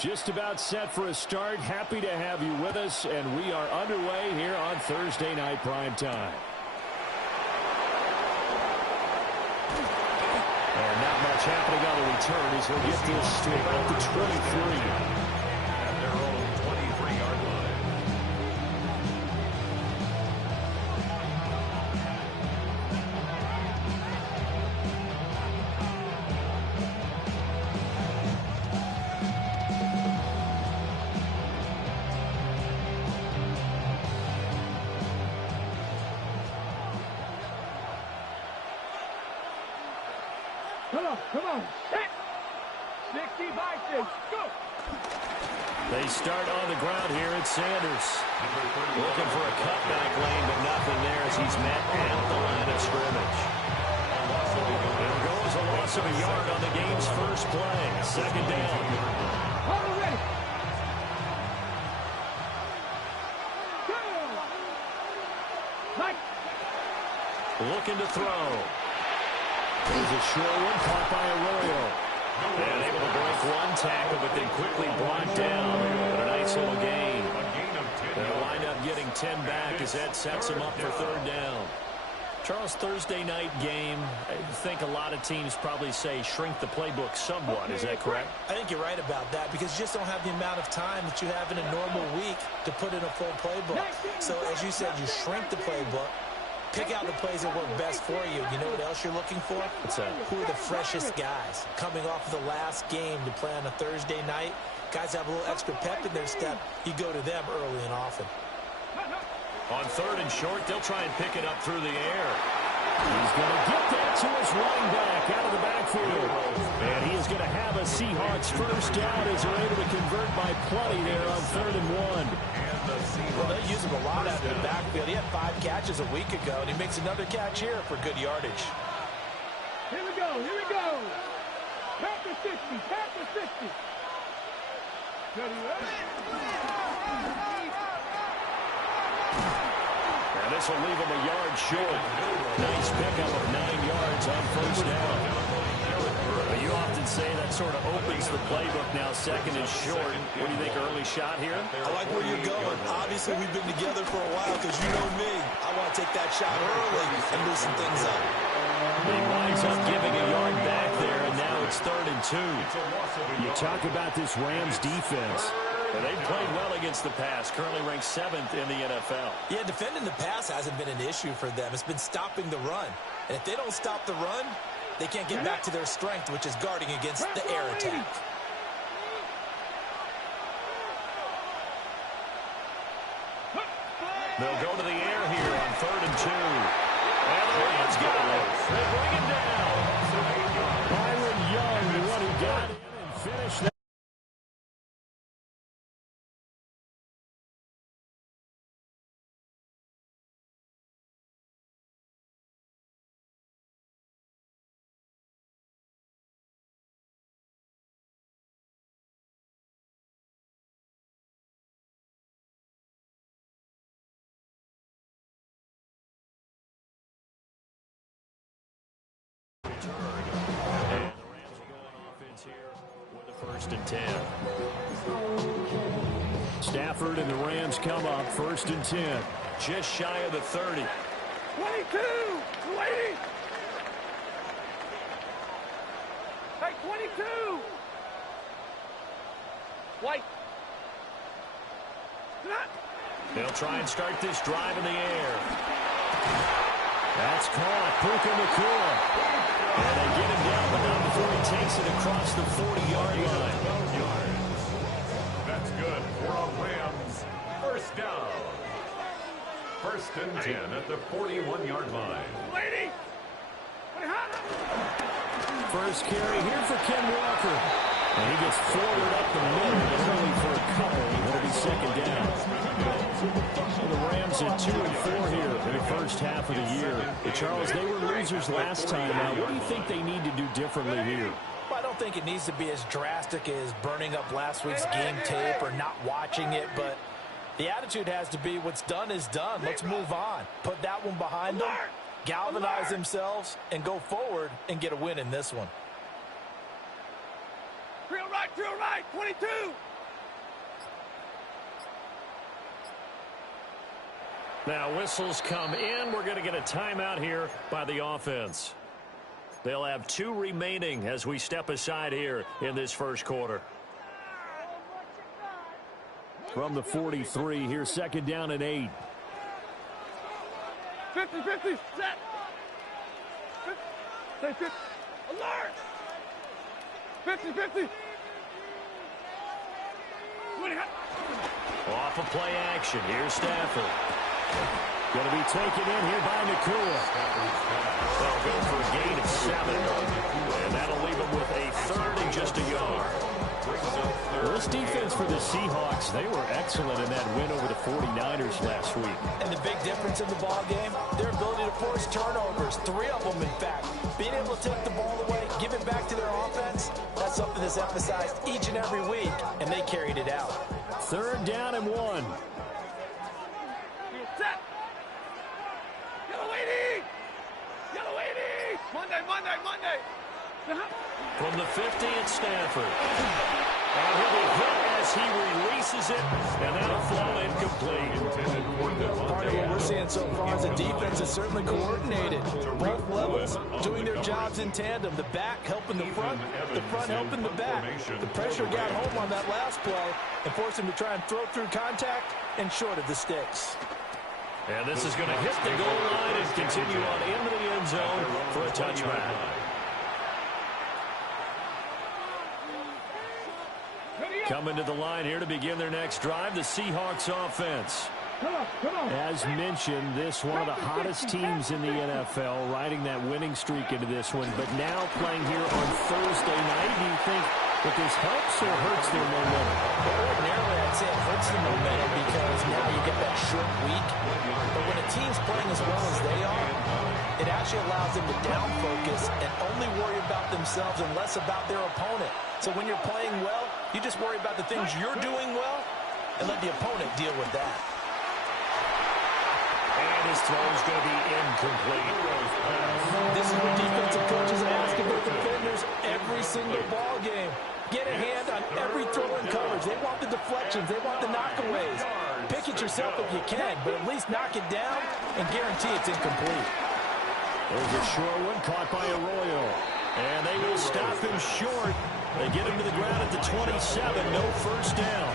Just about set for a start. Happy to have you with us, and we are underway here on Thursday Night Prime Time. And not much happening on the return as he'll get this to about the 23. At their own 23-yard line. Come on. Set. 60 by 6. Go. They start on the ground here at Sanders. Looking for a cutback lane, but nothing there as he's met at the line of scrimmage. There goes a loss of a yard on the game's first play. Second down. Hold ready. Go. Mike. Looking to throw. There's a short one caught by Arroyo. And able to break one tackle, but then quickly brought down. But a nice little gain. They'll wind up getting 10 back as that sets them up for third down. Charles, Thursday night game, I think a lot of teams probably say shrink the playbook somewhat. Is that correct? I think you're right about that because you just don't have the amount of time that you have in a normal week to put in a full playbook. So as you said, you shrink the playbook. Pick out the plays that work best for you. You know what else you're looking for? Who are the freshest guys? Coming off of the last game to play on a Thursday night, guys have a little extra pep in their step. You go to them early and often. On third and short, they'll try and pick it up through the air. He's going to get that to his running back out of the backfield. And he is going to have a Seahawks first down as they're able to convert by plenty there on 3rd and 1. Well, they use him a lot out of the backfield. He had 5 catches a week ago, and he makes another catch here for good yardage. Here we go. Here we go. Tap the 60. Tap the 60. Ready, ready. Now this will leave him a yard short. Nice pickup of 9 yards on first down. You often say that sort of opens the playbook now. Second is short. What do you think, early shot here? I like where you're going. Obviously, we've been together for a while because you know me. I want to take that shot early and loosen things up. He winds up giving a yard back there, and now it's 3rd and 2. You talk about this Rams defense. And they've played well against the pass, currently ranked 7th in the NFL. Yeah, defending the pass hasn't been an issue for them. It's been stopping the run. And if they don't stop the run, they can't get back to their strength, which is guarding against the air attack. They'll go to the air here on 3rd and 2. And the Rams got it. They bring it down. Byron Young, the one who got in and finished that. And the Rams will go on offense here with a 1st and 10. Stafford and the Rams come up 1st and 10. Just shy of the 30. 22. Waiting. Hey, 22. White. They'll try and start this drive in the air. That's caught. Puka Nacua. And they get him down, but not before he takes it across the 40-yard line. That's good for a Rams first down. 1st and 10 at the 41-yard line. Lady. First carry here for Ken Walker. And he gets forward up the middle, but only for a couple. It'll be 2nd down. The Rams at 2 and 4 here in the first half of the year. But Charles, they were losers last time out. What do you think they need to do differently here? Well, I don't think it needs to be as drastic as burning up last week's game tape or not watching it, but the attitude has to be what's done is done. Let's move on. Put that one behind them, galvanize themselves, and go forward and get a win in this one. Drill right, 22. Now whistles come in. We're going to get a timeout here by the offense. They'll have 2 remaining as we step aside here in this first quarter. From the 43, here's 2nd down and 8. 50-50, set. Say 50. Alert. 50-50. Off of play action. Here's Stafford. Going to be taken in here by Nakua. They'll go for a gain of 7. And that'll leave them with a 3rd and just a yard. Well, this defense for the Seahawks, they were excellent in that win over the 49ers last week. And the big difference in the ball game, their ability to force turnovers, 3 of them in fact. Being able to take the ball away, give it back to their offense, that's something that's emphasized each and every week, and they carried it out. 3rd down and 1. Set. Yellow 80. Yellow 80. Monday. From the 50, it's Stafford. And he'll be hit as he releases it, and that'll fall incomplete. Part of what we're seeing so far is the defense is certainly coordinated. Both levels doing their jobs in tandem. The back helping the front helping the back. The pressure got home on that last play and forced him to try and throw through contact and short of the sticks. And this is going to hit the goal line and continue on into the end zone for a touchback. Coming to the line here to begin their next drive, the Seahawks offense. As mentioned, this one of the hottest teams in the NFL, riding that winning streak into this one, but now playing here on Thursday night. Do you think that this helps or hurts their momentum? Ordinarily, I'd say it hurts the momentum because now you get that short week. But when a team's playing as well as they are, it actually allows them to down focus and only worry about themselves and less about their opponent. So when you're playing well, you just worry about the things you're doing well and let the opponent deal with that. And his throw is going to be incomplete. This is what defensive coaches ask of their defenders every single ball game. Get a hand on every throw and coverage. They want the deflections. They want the knockaways. Pick it yourself if you can, but at least knock it down and guarantee it's incomplete. There's a short one caught by Arroyo. And they will stop him short. They get him to the ground at the 27. No first down.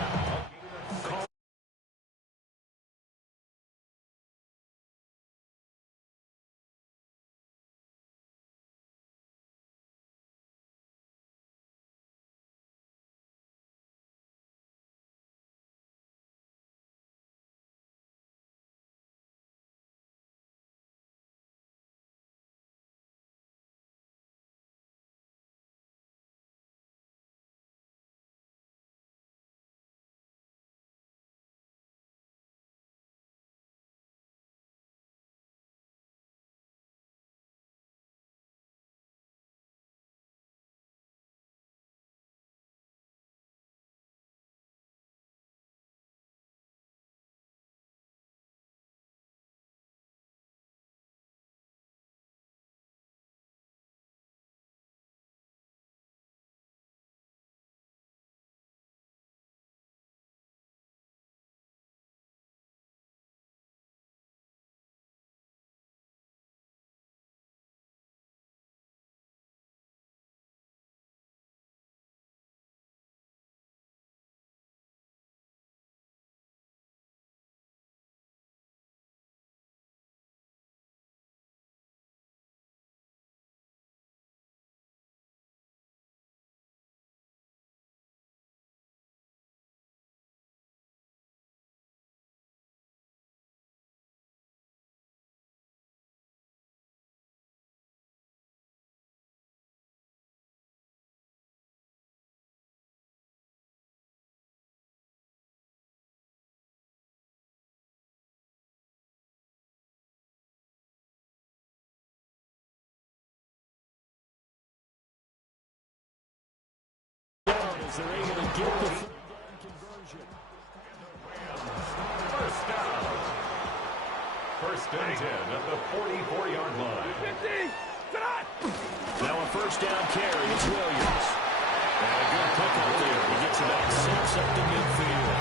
As they're able to get the conversion. First down. 1st and 10 at the 44-yard line. 50. Now a first down carry. It's Williams. And a good pickup there. He gets about 6 up the midfield.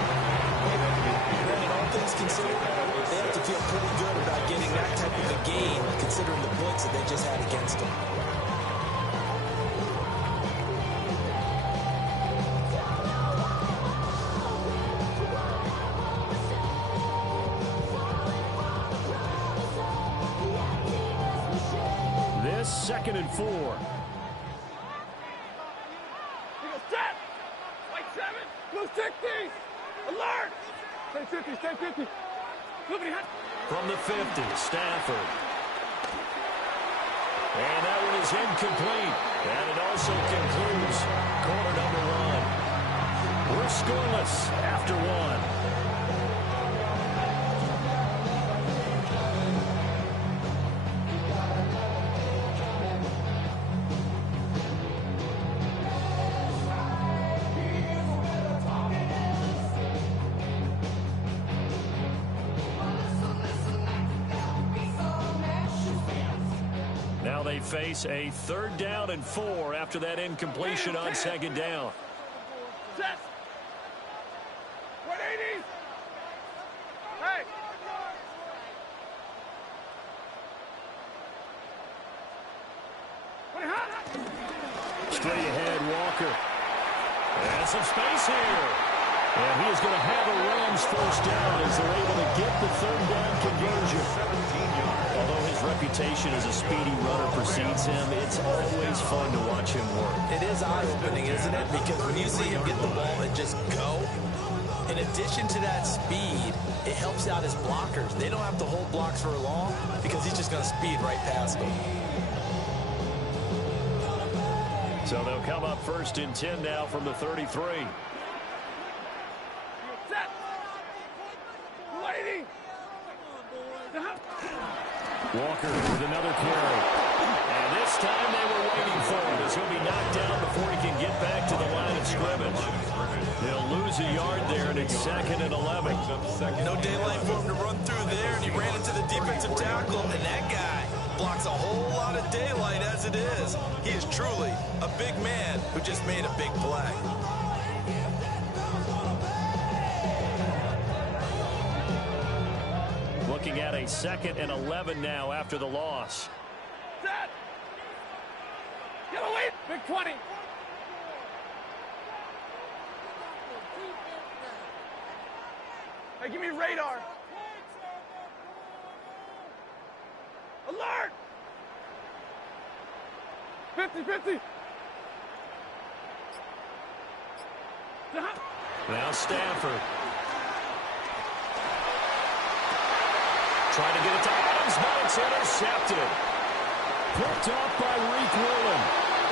And all things considered, they have to feel pretty points that they just had against them. This 2nd and 4. Set! White 7! Blue 60! Alert! Stay 50, stay 50. Nobody had... From the 50, Stafford. And that one is incomplete. And it also concludes quarter number 1. We're scoreless after 1. They face a 3rd down and 4 after that incompletion on 2nd down. Set! 180! Hey! Straight ahead, Walker. And some space here. And he is going to have a Rams 1st down as they're able to get the 3rd down conversion. Although his reputation as a speedy runner precedes him, it's always fun to watch him work. It is eye-opening, isn't it? Because when you see him get the ball and just go, in addition to that speed, it helps out his blockers. They don't have to hold blocks for long because he's just going to speed right past them. So they'll come up 1st and 10 now from the 33. Set! 180! Walker with another carry. And this time they were waiting for him as he'll be knocked down before he can get back to the line of scrimmage. They'll lose a yard there, and it's 2nd and 11. No daylight for him to run through there, and he ran into the defensive tackle, and that guy blocks a whole lot of daylight as it is. He is truly a big man who just made a big play. Looking at a 2nd and 11 now after the loss. Set! Get away! Big 20! Hey, give me radar! Alert! 50-50! Now Stafford. Trying to get it to Adams, but it's intercepted. Picked off by Reek Woolen.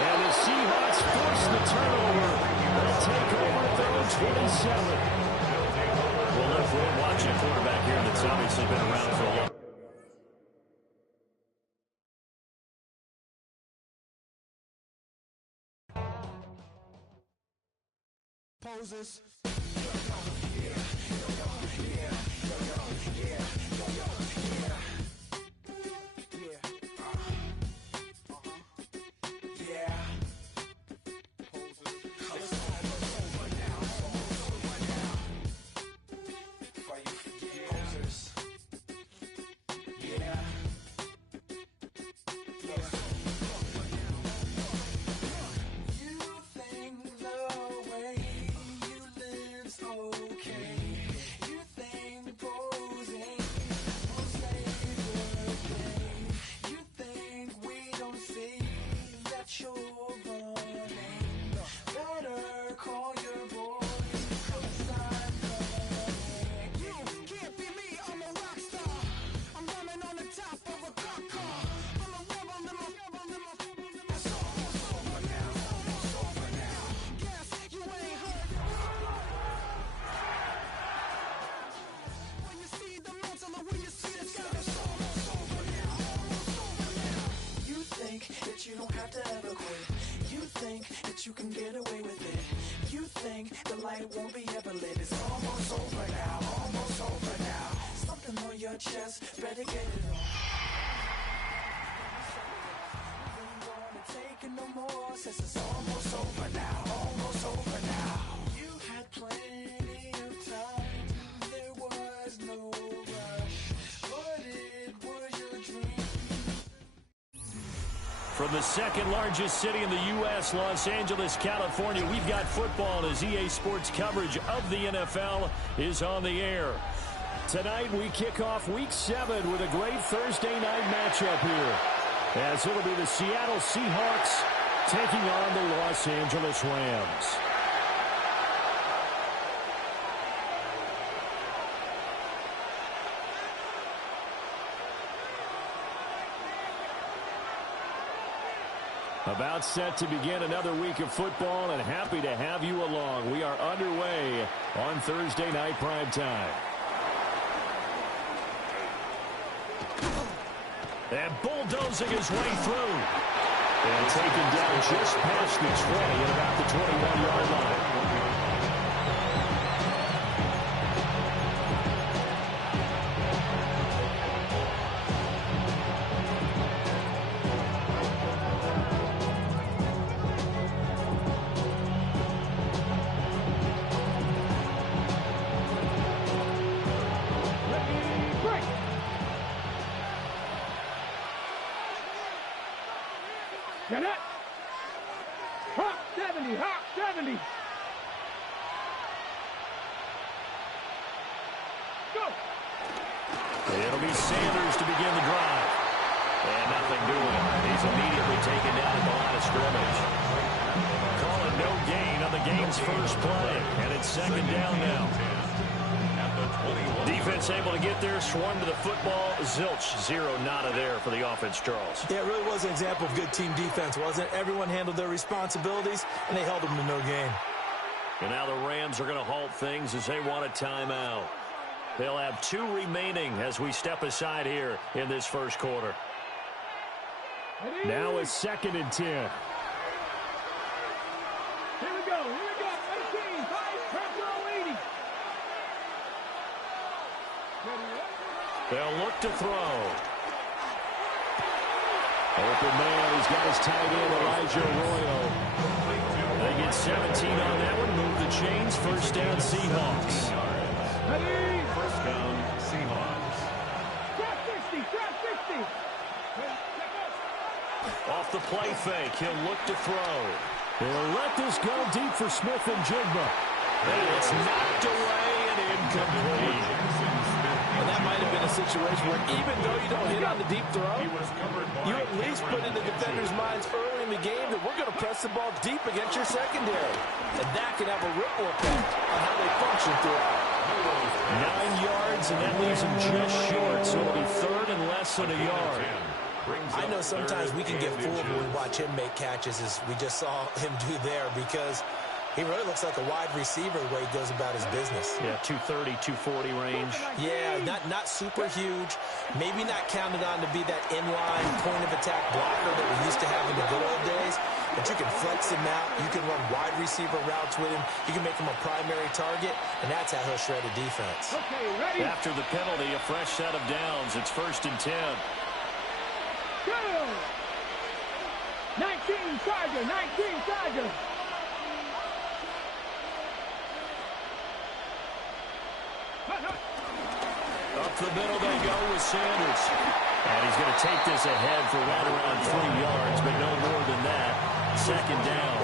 And the Seahawks force the turnover. They'll take over 3rd and 27. Well, look, we're watching a quarterback here that's obviously been around for a long time. Poses. You don't have to ever quit. You think that you can get away with it. You think the light won't be ever lit. It's almost over now, almost over now. Something on your chest, better get it on. You ain't gonna take it no more, since it's almost over now, almost over now. You had plenty of time, there was no rush, but it was your dream. From the second largest city in the U.S., Los Angeles, California, we've got football as EA Sports coverage of the NFL is on the air. Tonight we kick off Week 7 with a great Thursday night matchup here, as it'll be the Seattle Seahawks taking on the Los Angeles Rams. About set to begin another week of football, and happy to have you along. We are underway on Thursday night primetime. And bulldozing his way through. And taken down just past the 20 at about the 21-yard line. Get it! Hawk 70, Hawk 70. Go! It'll be Sanders to begin the drive. And nothing doing. He's immediately taken down at the line of scrimmage. Calling no gain on the game's first play. And it's second down now. Defense able to get there, swarm to the football. Zilch, zero, nada there for the offense, Charles. Yeah, it really was an example of good team defense, wasn't it? Everyone handled their responsibilities, and they held them to no gain. And now the Rams are going to halt things as they want a timeout. They'll have 2 remaining as we step aside here in this first quarter. Now it's 2nd and 10. Here we go, 18, 5, pressure 80. They'll look to throw. Open man, he's got his tight end, Elijah Arroyo. They get 17 on that one, move the chains, first down Seahawks. First down, Seahawks. Trap 60. Off the play fake, he'll look to throw. He'll let this go deep for Smith and Jigba. And it's knocked away and incomplete. And that might have been a situation where even though you don't hit on the deep throw, you at least put in the defender's minds early in the game that we're going to press the ball deep against your secondary. And that can have a ripple effect on how they function throughout. 9 yards, and that leaves him just short, so it'll be third and less than a yard. I know sometimes we can get fooled when we watch him make catches, as we just saw him do there, because he really looks like a wide receiver the way he goes about his business. Yeah, 230, 240 range. Yeah, not super huge. Maybe not counted on to be that inline point-of-attack blocker that we used to have in the good old days. But you can flex him out. You can run wide receiver routes with him. You can make him a primary target, and that's how he'll shred a defense. Okay, ready? After the penalty, a fresh set of downs. It's 1st and 10. Go! 19 Charger. Up the middle they go with Sanders. And he's going to take this ahead for right around 3 yards, but no more than that. Second down.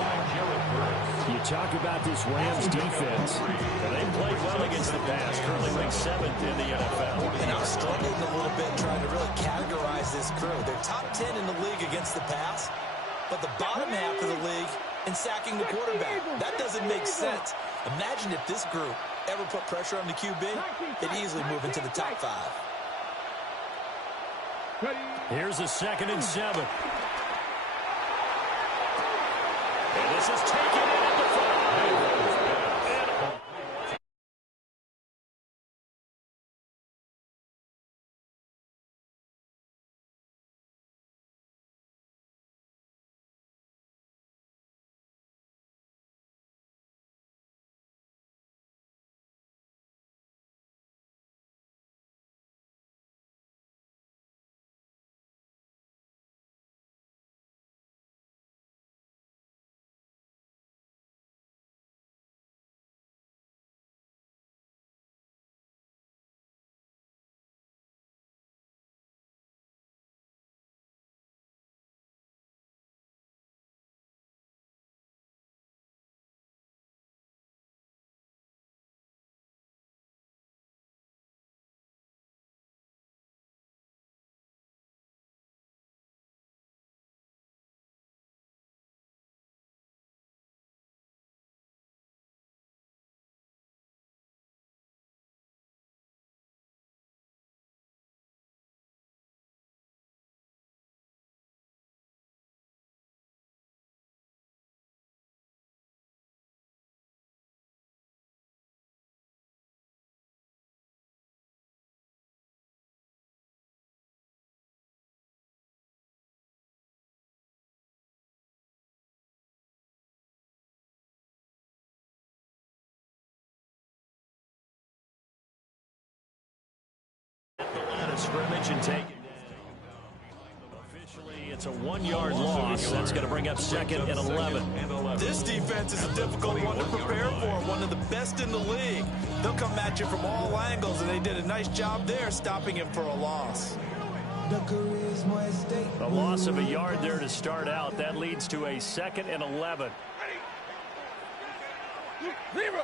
You talk about this Rams defense. And they played well against the pass, currently ranked 7th in the NFL. And I'm struggling a little bit trying to really categorize this crew. They're top 10 in the league against the pass, but the bottom half of the league in sacking the quarterback. That doesn't make sense. Imagine if this group ever put pressure on the QB, they'd easily move into the top 5. Here's a 2nd and 7. And this is taken in at the 5. of scrimmage and taken down. Officially, it's a 1-yard loss. That's going to bring up second and 11. This defense is a difficult one to prepare for, one of the best in the league. They'll come at you from all angles, and they did a nice job there stopping him for a loss. A loss of a yard there to start out. That leads to a second and 11. Zero.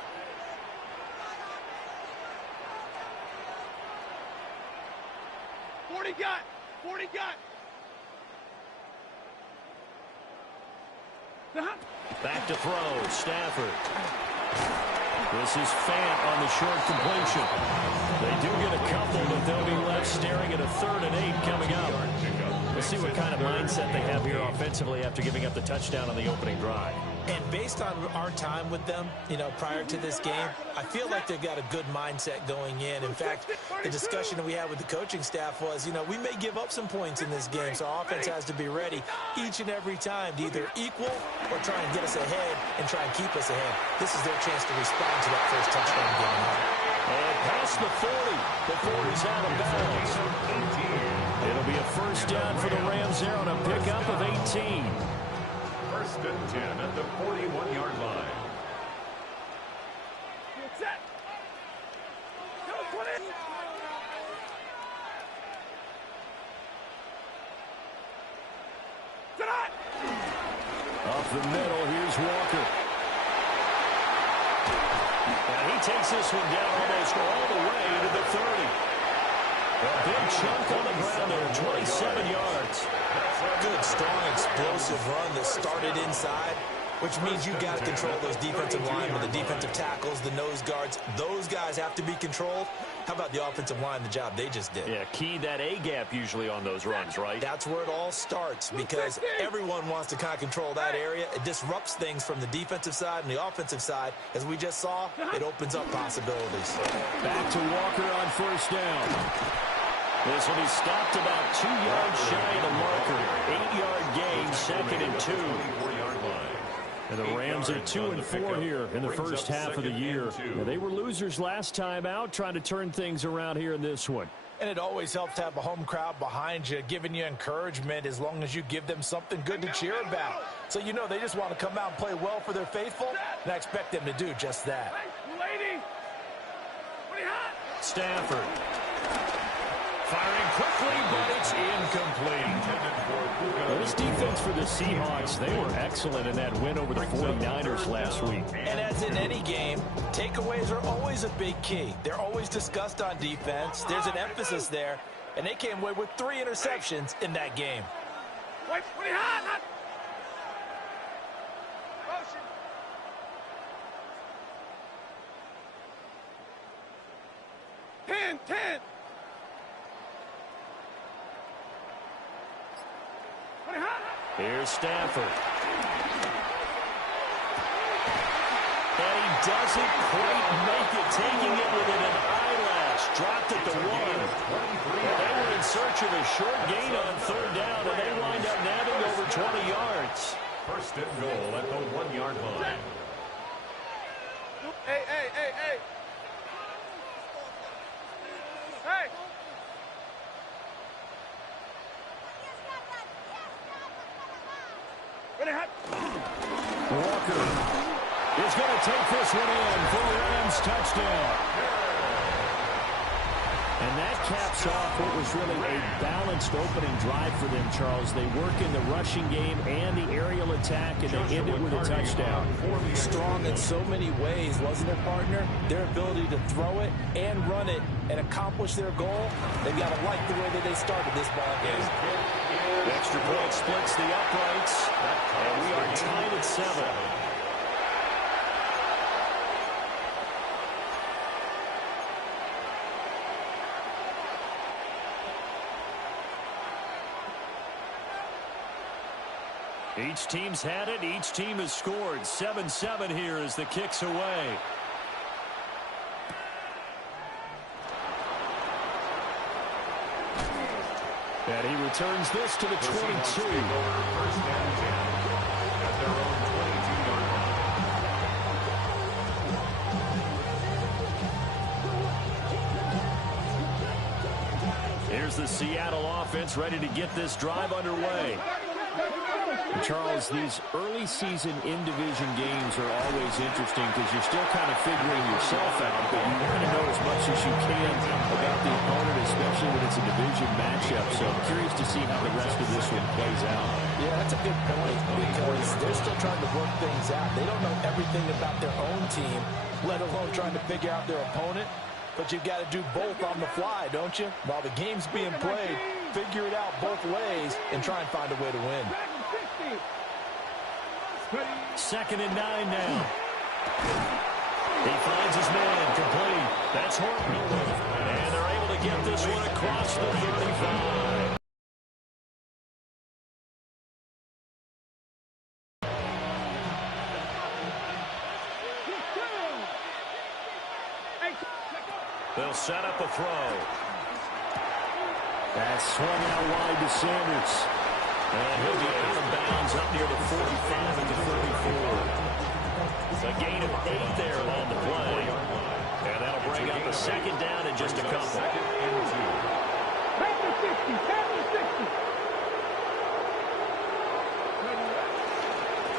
Forty got. Back to throw. Stafford. This is Fant on the short completion. They do get a couple, but they'll be left staring at a 3rd and 8 coming up. We'll see what kind of mindset they have here offensively after giving up the touchdown on the opening drive. And based on our time with them, prior to this game, I feel like they've got a good mindset going in. In fact, the discussion that we had with the coaching staff was, we may give up some points in this game, so our offense has to be ready each and every time to either equal or try and get us ahead and try and keep us ahead. This is their chance to respond to that first touchdown given up. And past the 40 before he's out of bounds. It'll be a first down for the Rams there on a pickup of 18. First and 10 at the 41-yard line. Set. Go 20. Tonight. Up the middle, here's Walker. And he takes this one down almost all the way to the 30. A big chunk on the ground there, 27 yards. Good, strong, explosive run that started inside, which means you've got to control those defensive linemen, the defensive tackles, the nose guards. Those guys have to be controlled. How about the offensive line, the job they just did? Yeah, key that A-gap usually on those runs, right? That's where it all starts because everyone wants to kind of control that area. It disrupts things from the defensive side and the offensive side. As we just saw, it opens up possibilities. Back to Walker on first down. This will be stopped about 2 yards shy of the marker. 8-yard gain, second and 2. And the Rams are 2-4 here in the first half of the year. Now, they were losers last time out, trying to turn things around here in this one. And it always helps to have a home crowd behind you, giving you encouragement as long as you give them something good to cheer about. So they just want to come out and play well for their faithful, and I expect them to do just that. Stafford. Firing quickly, but it's incomplete. Well, this defense for the Seahawks, they were excellent in that win over the 49ers last week. And as in any game, takeaways are always a big key. They're always discussed on defense. There's an emphasis there, and they came away with 3 interceptions in that game. Ten. Here's Stafford. And he doesn't quite make it, taking it within an eyelash. Dropped at the 1. They were in search of a short gain on third down, and they wind up nabbing over 20 yards. First and goal at the 1-yard line. Hey. Walker is going to take this one in for a Rams touchdown. And that caps off what was really a balanced opening drive for them, Charles. They work in the rushing game and the aerial attack, and they end it with a touchdown. Strong in so many ways, wasn't it, partner? Their ability to throw it and run it and accomplish their goal, they've got to like the way that they started this ball game. Extra point splits the uprights, and we are tied at 7. Each team's had it. Each team has scored. 7-7 here as the kick's away. And he returns this to the 22. First and 10 at their own 22-yard line. here's the Seattle offense ready to get this drive underway. Charles, these early season in-division games are always interesting because you're still kind of figuring yourself out, but you want to know as much as you can about the opponent, especially when it's a division matchup. So I'm curious to see how the rest of this one plays out. Yeah, that's a good point because they're still trying to work things out. They don't know everything about their own team, let alone trying to figure out their opponent. But you've got to do both on the fly, don't you? While the game's being played, figure it out both ways and try and find a way to win. 2nd and 9 now. He finds his man complete. That's Horton. And they're able to get this one across the 35. They'll set up a throw. That's swung out wide to Sanders. And he'll be out of bounds up near the 45 at the 34. A gain of 8 there on the play. And that'll bring up a 2nd down in just a couple. Back to 60. Back to 60.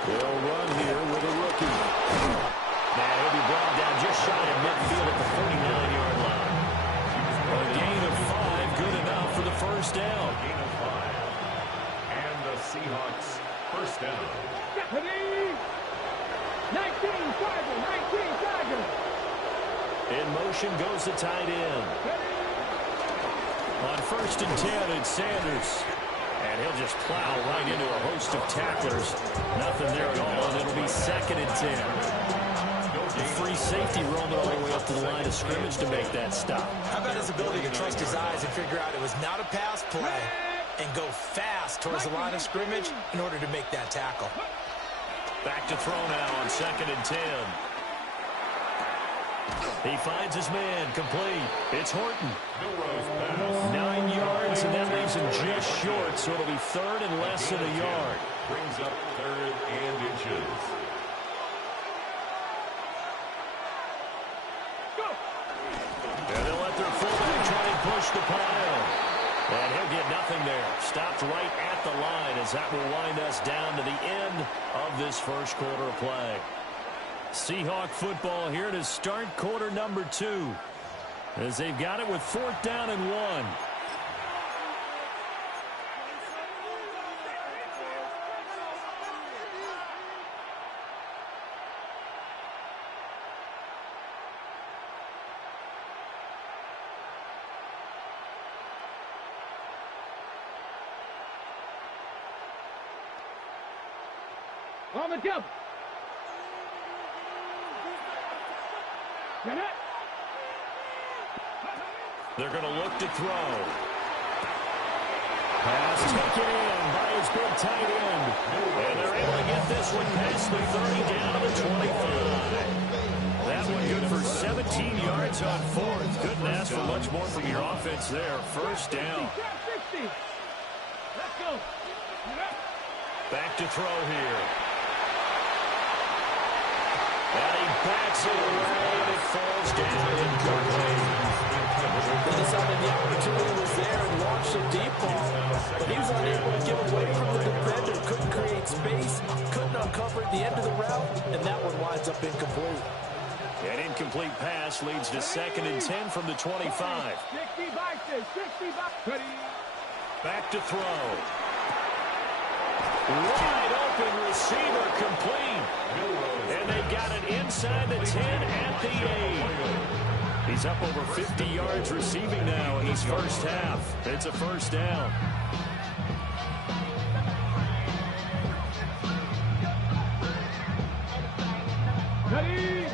They'll run here with a rookie. Now he'll be brought down just shy of midfield at the 49-yard line. A gain of 5, good enough for the first down. Gain of 5. And the Seahawks first down. 19, Tiger. In motion goes the tight end. On 1st and 10, it's Sanders. And he'll just plow right into a host of tacklers. Nothing there at all, and it'll be 2nd and 10. Free safety roaming all the way up to the line of scrimmage to make that stop. How about his ability to trust his eyes and figure out it was not a pass play and go fast towards the line of scrimmage in order to make that tackle. Back to throw now on 2nd and 10. He finds his man complete. It's Horton. 9 yards, and that leaves him just short, so it'll be 3rd and less than a yard. Brings up 3rd and inches. And they'll let their fullback try and push the pile. And he'll get nothing there. Stopped right at the line as that will wind us down to the end of this first quarter of play. Seahawk football here to start quarter number 2. As they've got it with 4th down and 1. On the double. Get it. They're going to look to throw. Pass taken in by his big tight end. And they're able to get this one past the 30 down to the 25. That one good for 17 yards on 4th. Couldn't ask for much more from your offense there. First down. 60. Let's go. Back to throw here. And he backs it away, and it falls down incomplete. They decided the opportunity was there and launched a deep ball, but he was unable to get away from the defender, couldn't create space, couldn't uncover at the end of the route, and that one winds up incomplete. An incomplete pass leads to 2nd and 10 from the 25. 60 by 60 by. Back to throw. Wide open receiver complete. And they've got it inside the 10 at the 8. He's up over 50 yards receiving now in his first half. It's a first down. Ready?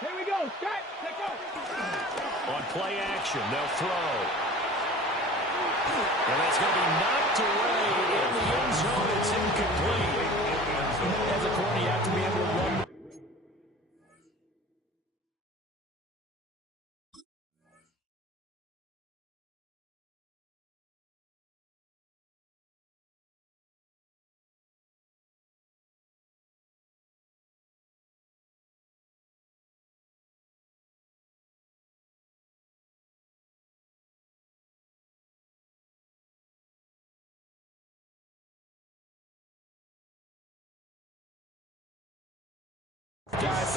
Here we go. Start. Let's go. On play action, they'll throw. And that's going to be knocked away in the end zone. It's incomplete. As a corner, you have to be able to run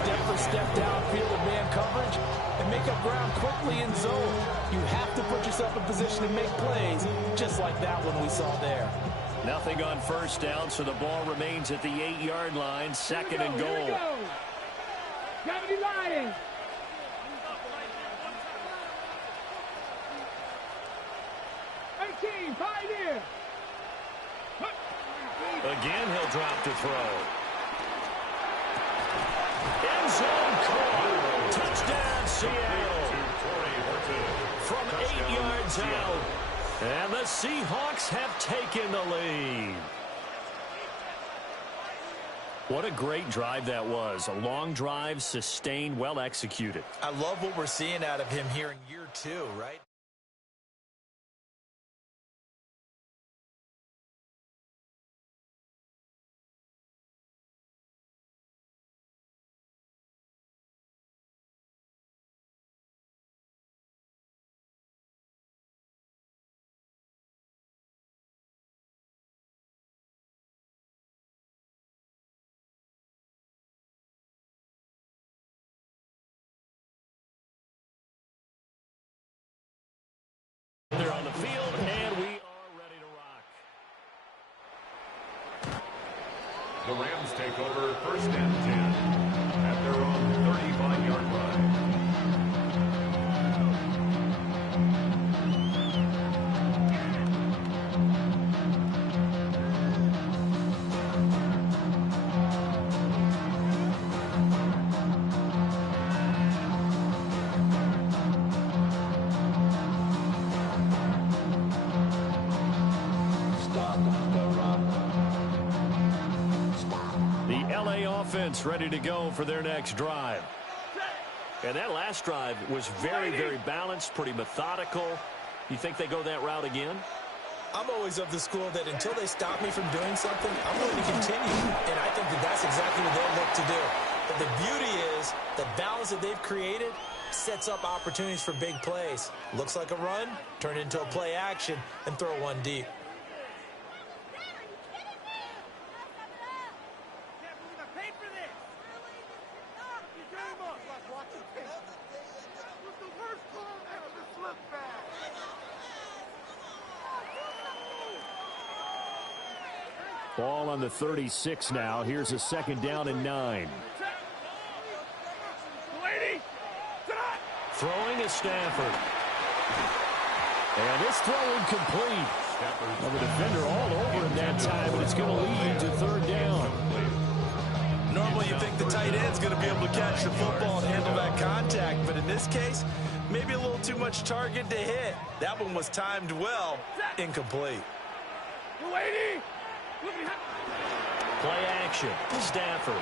step for step downfield in man coverage and make up ground quickly in zone. You have to put yourself in position to make plays, just like that one we saw there. Nothing on first down, so the ball remains at the 8-yard line, second and goal. Gravity Lions. Pioneer. Again, he'll drop to throw. End zone caught. Touchdown, Seattle. From 8 yards out. And the Seahawks have taken the lead. What a great drive that was. A long drive, sustained, well executed. I love what we're seeing out of him here in year 2, right? They're on the field, and we are ready to rock. The Rams take over first and 10 at their own 35-yard line. Ready to go for their next drive. And that last drive was very, very balanced, pretty methodical. You think they go that route again? I'm always of the school that until they stop me from doing something, I'm going to continue. And I think that that's exactly what they'll look to do. But the beauty is the balance that they've created sets up opportunities for big plays. Looks like a run, turn it into a play action, and throw one deep. Ball on the 36 now. Here's a second down and 9. Throwing is Stafford. And this throw incomplete. Well, the defender all over him that time, but it's going to lead to third down. Normally you think the tight end's going to be able to catch the football and handle that contact, but in this case, maybe a little too much target to hit. That one was timed well. Incomplete. Play action. Stafford.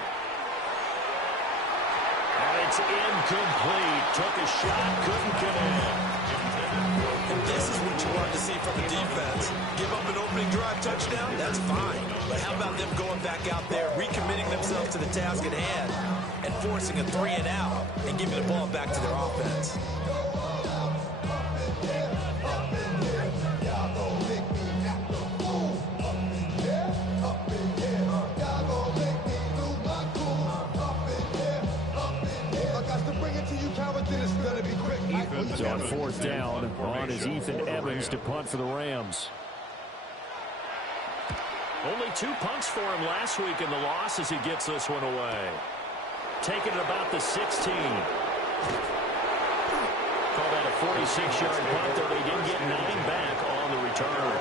And it's incomplete. Took a shot, couldn't connect. And this is what you want to see from the defense. Give up an opening drive touchdown, that's fine. But how about them going back out there, recommitting themselves to the task at hand, and forcing a 3 and out, and giving the ball back to their offense. He's on fourth down. On is Ethan Evans to punt for the Rams. Only 2 punts for him last week in the loss as he gets this one away. Taking it about the 16. Call that a 46-yard punt, though they did get 9 back on the return.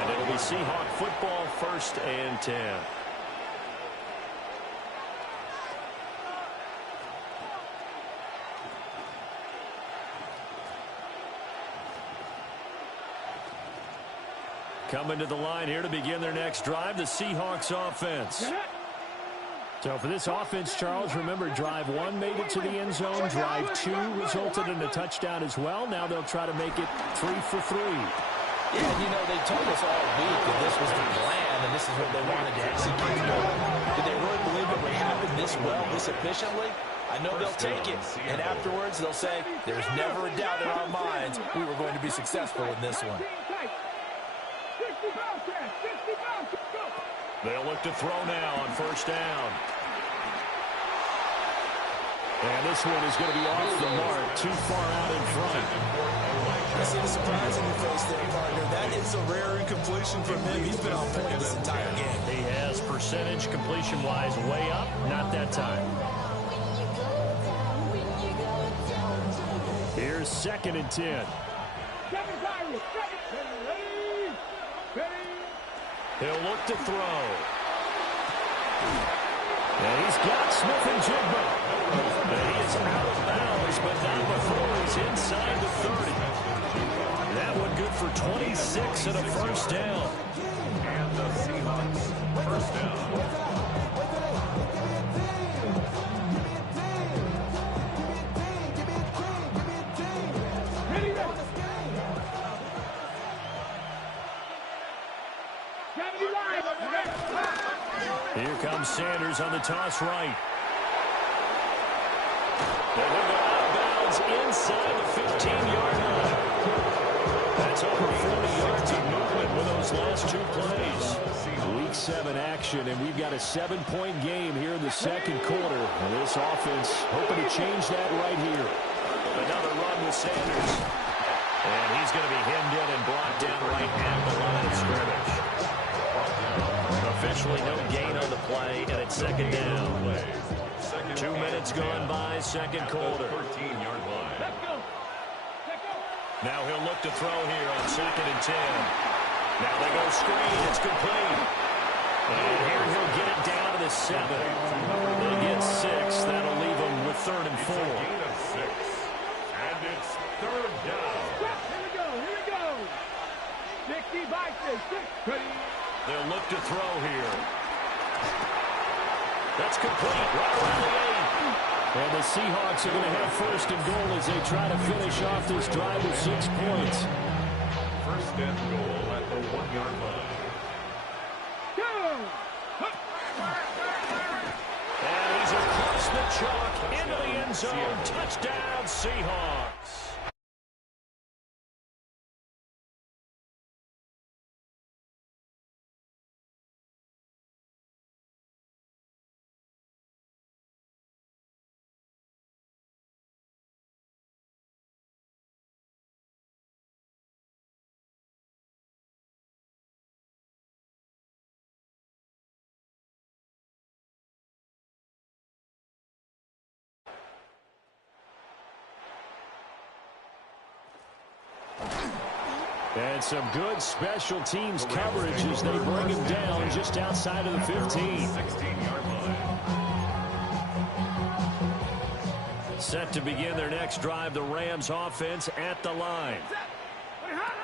And it'll be Seahawk football, first and 10. Coming to the line here to begin their next drive, the Seahawks offense. So for this offense, Charles, remember, drive 1 made it to the end zone. Drive 2 resulted in a touchdown as well. Now they'll try to make it 3 for 3. Yeah, you know, they told us all week that this was the plan and this is what they wanted to execute. Did they really believe it would happen this well, this efficiently? I know they'll take it, and afterwards they'll say, there's never a doubt in our minds we were going to be successful in this one. They'll look to throw now on first down. And this one is going to be off the mark, too far out in front. I see the surprise in your face there, partner. That is a rare incompletion from him. He's been on point this entire game. He has percentage completion-wise way up, not that time. Here's 2nd and 10. He'll look to throw. And he's got Smith-Njigba. And he is out of bounds, but not before he's inside the 30. That one good for 26 and a first down. And the Seahawks first down. Here comes Sanders on the toss right. They're going to go out of bounds inside the 15-yard line. That's over 40 yards of movement with those last 2 plays. Week 7 action, and we've got a 7-point game here in the second quarter. And this offense hoping to change that right here. Another run with Sanders. And he's going to be hemmed in and blocked down right at the line of scrimmage. Officially no gain on the play, and it's 2nd down. 2 minutes gone by, second quarter. 13-yard line. Now he'll look to throw here on 2nd and 10. Now they go screen. It's complete. And here he'll get it down to the 7. They get 6. That'll leave them with 3rd and 4. Gain of 6. And it's 3rd down. Here we go. 60 by 6. They'll look to throw here. That's complete. Right around the 8. And the Seahawks are going to have 1st and goal as they try to finish off this drive with 6 points. 1st and goal at the 1-yard line. And he's across the chalk into the end zone. Touchdown, Seahawks. And some good special teams coverage as they bring him down just outside of the 15. 16-yard line. Set to begin their next drive, the Rams offense at the line.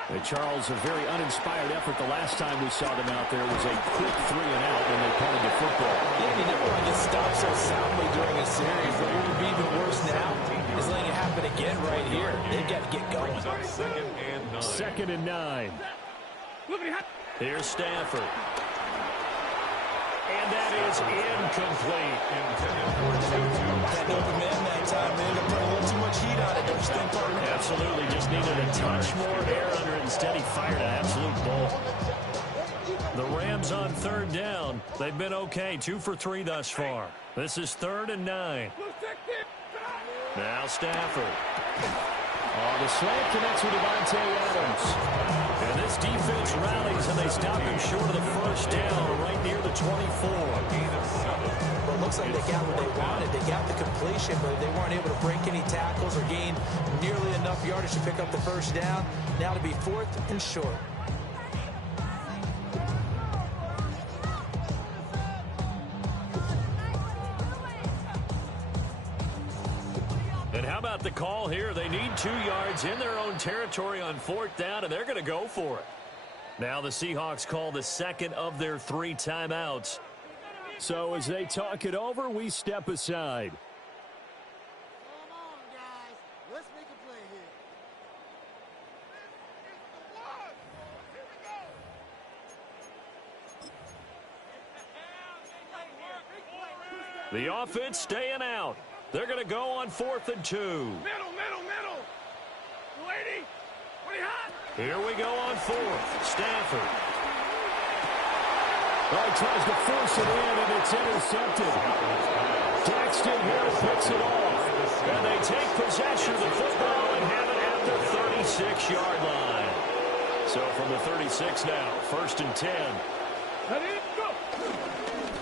And Charles, a very uninspired effort the last time we saw them out there was a quick 3 and out when they punted the football. Yeah, you never want to get stopped so soundly during a series, but what would be even worse now is letting it happen again right here. They've got to get going. 2nd and 9. 2nd and 9. Here's Stafford. And that is incomplete. That open man that time, man, to put a little too much heat on it, don't you think, partner? Absolutely, just needed a touch more air under it. Instead, he fired an absolute ball. The Rams on 3rd down. They've been okay, 2 for 3 thus far. This is 3rd and 9. Now Stafford. Oh, the slant connects with Devontae Adams. And this defense rallies, and they stop him short of the 1st down right near the 24. Well, it looks like they got what they wanted. They got the completion, but they weren't able to break any tackles or gain nearly enough yardage to pick up the 1st down. Now to be 4th and short. And how about the call here? They need 2 yards in their own territory on 4th down, and they're going to go for it. Now the Seahawks call the 2nd of their 3 timeouts. So as they talk it over, we step aside. Come on, guys. Let's make a play here. The offense staying out. They're going to go on 4th and 2. Middle. Lady, what are you hot? Here we go on 4th. Stafford. Oh, he tries to force it in, and it's intercepted. Daxton Hill picks it off. And they take possession of the football and have it at the 36-yard line. So from the 36 now, 1st and 10.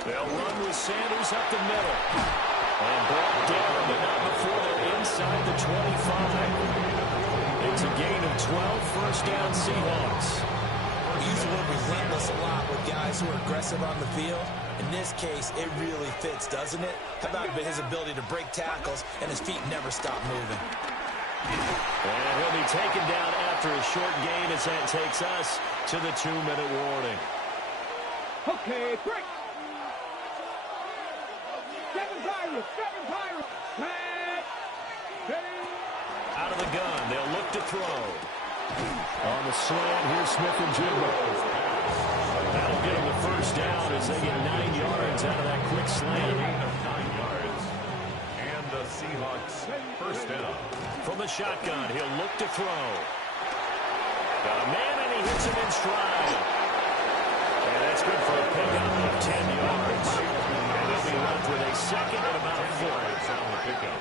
They'll run with Sanders up the middle. And brought down, but not before they're inside the 25. It's a gain of 12, 1st down Seahawks. We use the word relentless a lot with guys who are aggressive on the field. In this case, it really fits, doesn't it? How about his ability to break tackles and his feet never stop moving? And he'll be taken down after a short gain as that takes us to the 2-minute warning. Okay, break. 7 Pirates. Out of the gun, they'll look to throw. On the slant, here's Smith and Jigba. That'll get him the 1st down as they get 9 yards out of that quick slant. 9 yards. And the Seahawks 1st down. From the shotgun, he'll look to throw. Got a man, and he hits him in stride. And that's good for a pickup of 10 yards. And they'll be left with a 2nd and about a 4. On the pickup.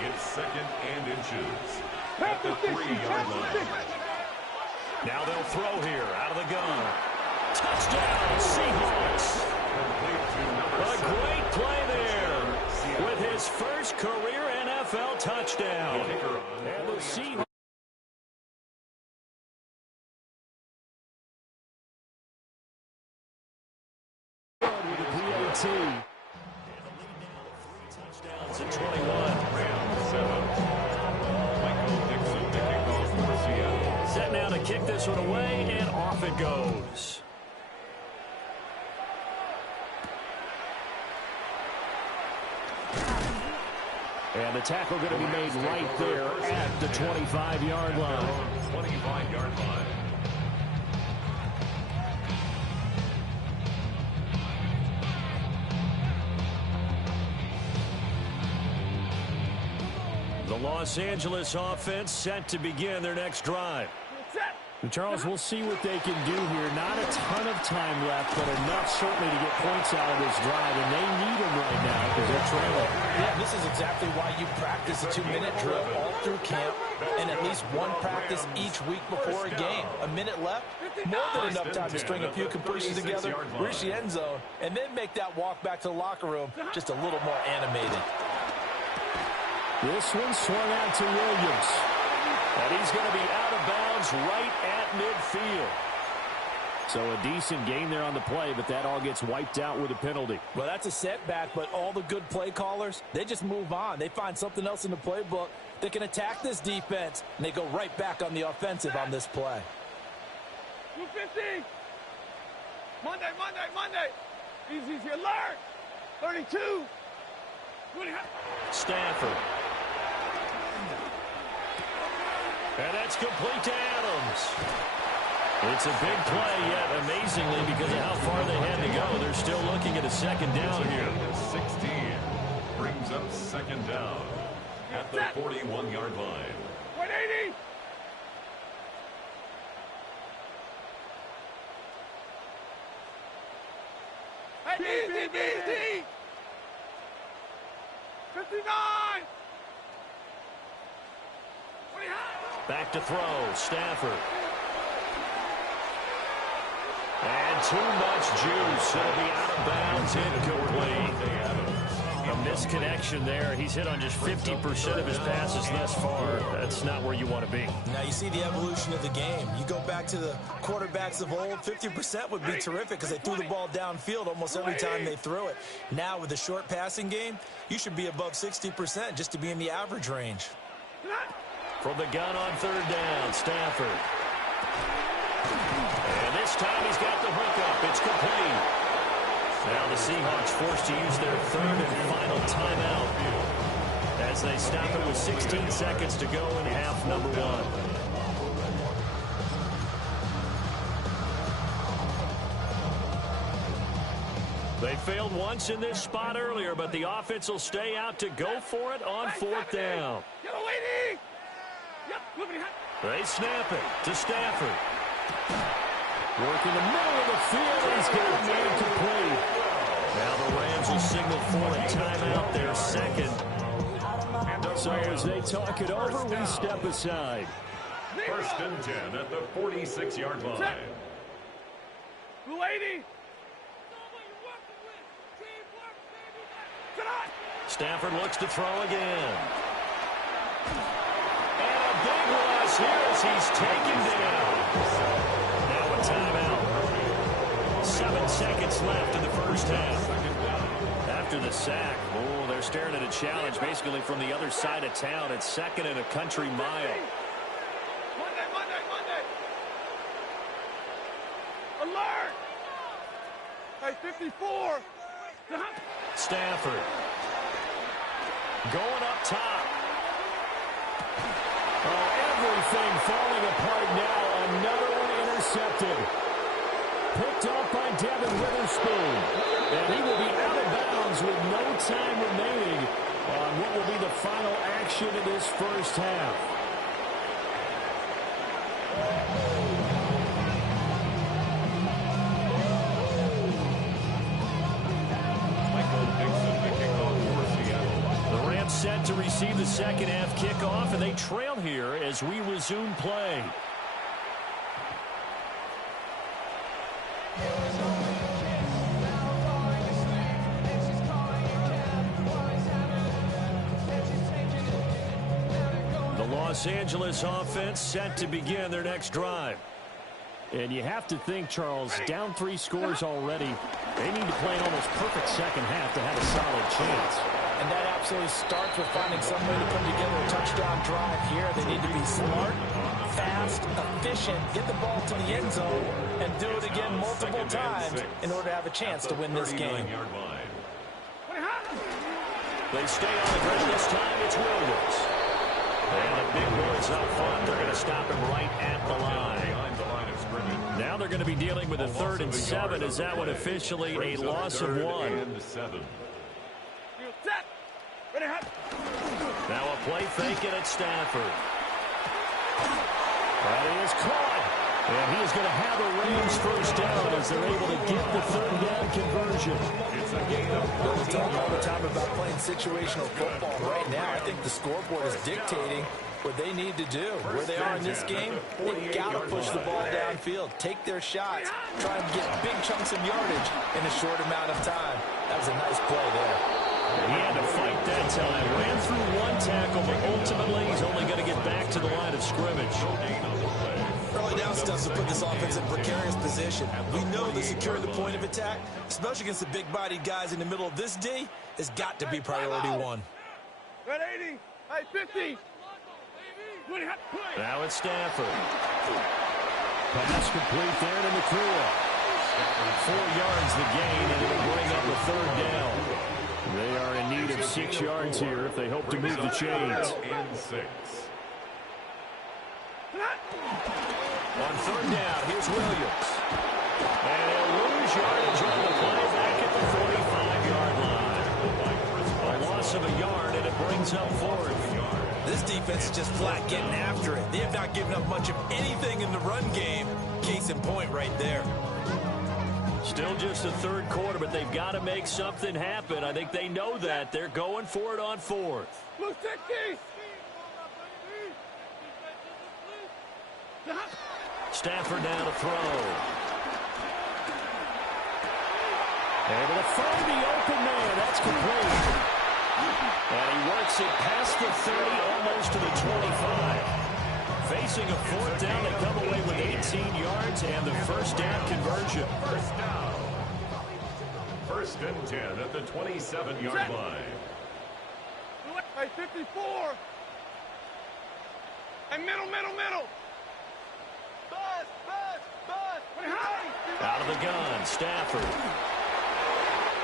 It's 2nd and inches. At the 3-yard line. Now they'll throw here, out of the gun. Touchdown, Seahawks. A great play there with his first career NFL touchdown. And the Seahawks. With the PAT. Touchdowns at 21. Set now to kick this one away, and off it goes. And the tackle going to be made right there at the 25-yard line. 25-yard line. The Los Angeles offense set to begin their next drive. And Charles, we'll see what they can do here. Not a ton of time left, but enough certainly to get points out of this drive, and they need them right now because they're trailing. Yeah, this is exactly why you practice a 2-minute drill all through camp and at least one practice each week before a game. A minute left, more than enough time to string a few completions together, reach the end zone, and then make that walk back to the locker room just a little more animated. This one swung out to Williams. And he's going to be out of bounds right at midfield. So a decent gain there on the play, but that all gets wiped out with a penalty. Well, that's a setback, but all the good play callers, they just move on. They find something else in the playbook that can attack this defense, and they go right back on the offensive on this play. 250. Monday. Easy, alert. 32. Stafford. And that's complete to Adams. It's a big play, yet amazingly, because of how far they had to go, they're still looking at a 2nd down here. 16 brings up 2nd down at the 41-yard line. 180. Easy. 59. Back to throw, Stafford. And too much juice. It'll be out of bounds, incomplete. A misconnection there. He's hit on just 50% of his passes thus far. That's not where you want to be. Now you see the evolution of the game. You go back to the quarterbacks of old, 50% would be terrific because they threw the ball downfield almost every time they threw it. Now with the short passing game, you should be above 60% just to be in the average range. From the gun on 3rd down, Stafford. And this time he's got the hookup. It's complete. Now the Seahawks forced to use their 3rd and final timeout as they stop it with 16 seconds to go in half number 1. They failed once in this spot earlier, but the offense will stay out to go for it on 4th down. They snap it to Stafford. Work in the middle of the field. He's got a man complete. Now the Rams will signal for a timeout, their second. So as they talk it over, we step aside. First and 10 at the 46-yard line. Blue 80. Stafford looks to throw again. And a big loss here as he's taken down. Now a timeout. 7 seconds left in the first half. After the sack, oh, they're staring at a challenge basically from the other side of town. It's second and a country mile. Monday. Alert! Hey, 54. Stafford going up top. Oh, everything falling apart now. Another one intercepted. Picked off by Devin Witherspoon. And he will be out of bounds with no time remaining on what will be the final action of this first half. The Rams set to receive the second half kickoff, and they trail here as we resume play. Los Angeles offense set to begin their next drive. And you have to think, Charles, down 3 scores already. They need to play an almost perfect second half to have a solid chance. And that absolutely starts with finding some way to put together a touchdown drive here. They need to be smart, fast, efficient, get the ball to the end zone, and do it again multiple times in order to have a chance to win this game. They stay on the ground this time. It's Williams. And the big boys up front, they're going to stop him right at the line. Now they're going to be dealing with a 3rd and 7. Is that one officially a loss of 1? Now a play fake it at Stafford. That is caught. And he is going to have a Rams first down as they're able to get the 3rd down conversion. We talk all the time about playing situational football. Right now, I think the scoreboard is dictating what they need to do. Where they are in this game, they've got to push the ball downfield, take their shots, try and get big chunks of yardage in a short amount of time. That was a nice play there. He had to fight that time. Ran through 1 tackle, but ultimately he's only going to get back to the line of scrimmage. Early down stuff to put this offense in precarious position. We know that securing the point of attack, especially against the big-bodied guys in the middle of this D, has got to be priority 1. Red 80. Hey, 50. Now it's Stafford. Pass complete there to McCool. 4 yards the gain, and it'll bring up a 3rd down. They are in need of 6 yards here if they hope to move the chains. On 3rd down, here's Williams. And he'll lose yardage on the play back at the 45-yard line. A loss of a yard, and it brings up 4th. This defense is just flat getting after it. They have not given up much of anything in the run game. Case in point right there. Still just the 3rd quarter, but they've got to make something happen. I think they know that. They're going for it on 4th. Blue 60. Stafford now to throw. Able to find the open man. That's complete. And he works it past the 30, almost to the 25. Facing a 4th down, they come away with 18 yards and the 1st down conversion. First and 10 at the 27-yard line. Hey, 54. Hey, middle. Buzz. Out of the gun, Stafford.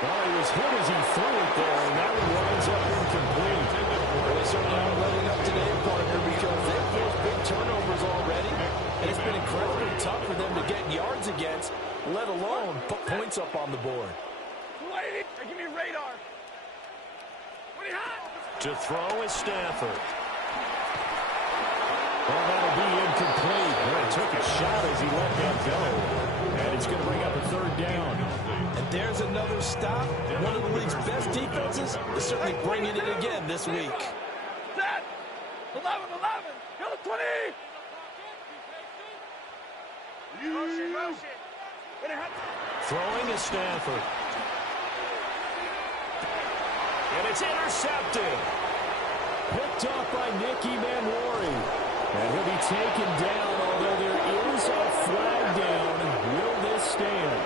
Well, he was hit as he threw it there, and that one winds up incomplete. Well, they certainly aren't letting up today, partner, because they've forced big turnovers already, and it's been incredibly tough for them to get yards against, let alone put points up on the board. Hey, give me radar. To throw is Stafford. Well, that'll be incomplete. Well, he took a shot as he let that go. And it's going to bring up a third down. And there's another stop. One of the league's best defenses is certainly bringing it again this week. Set. 11, 11. Go to 20. Motion. Throwing is Stafford. And it's intercepted. Picked off by Nicky Manwari. And he'll be taken down, although there is a flag down. Will this stand?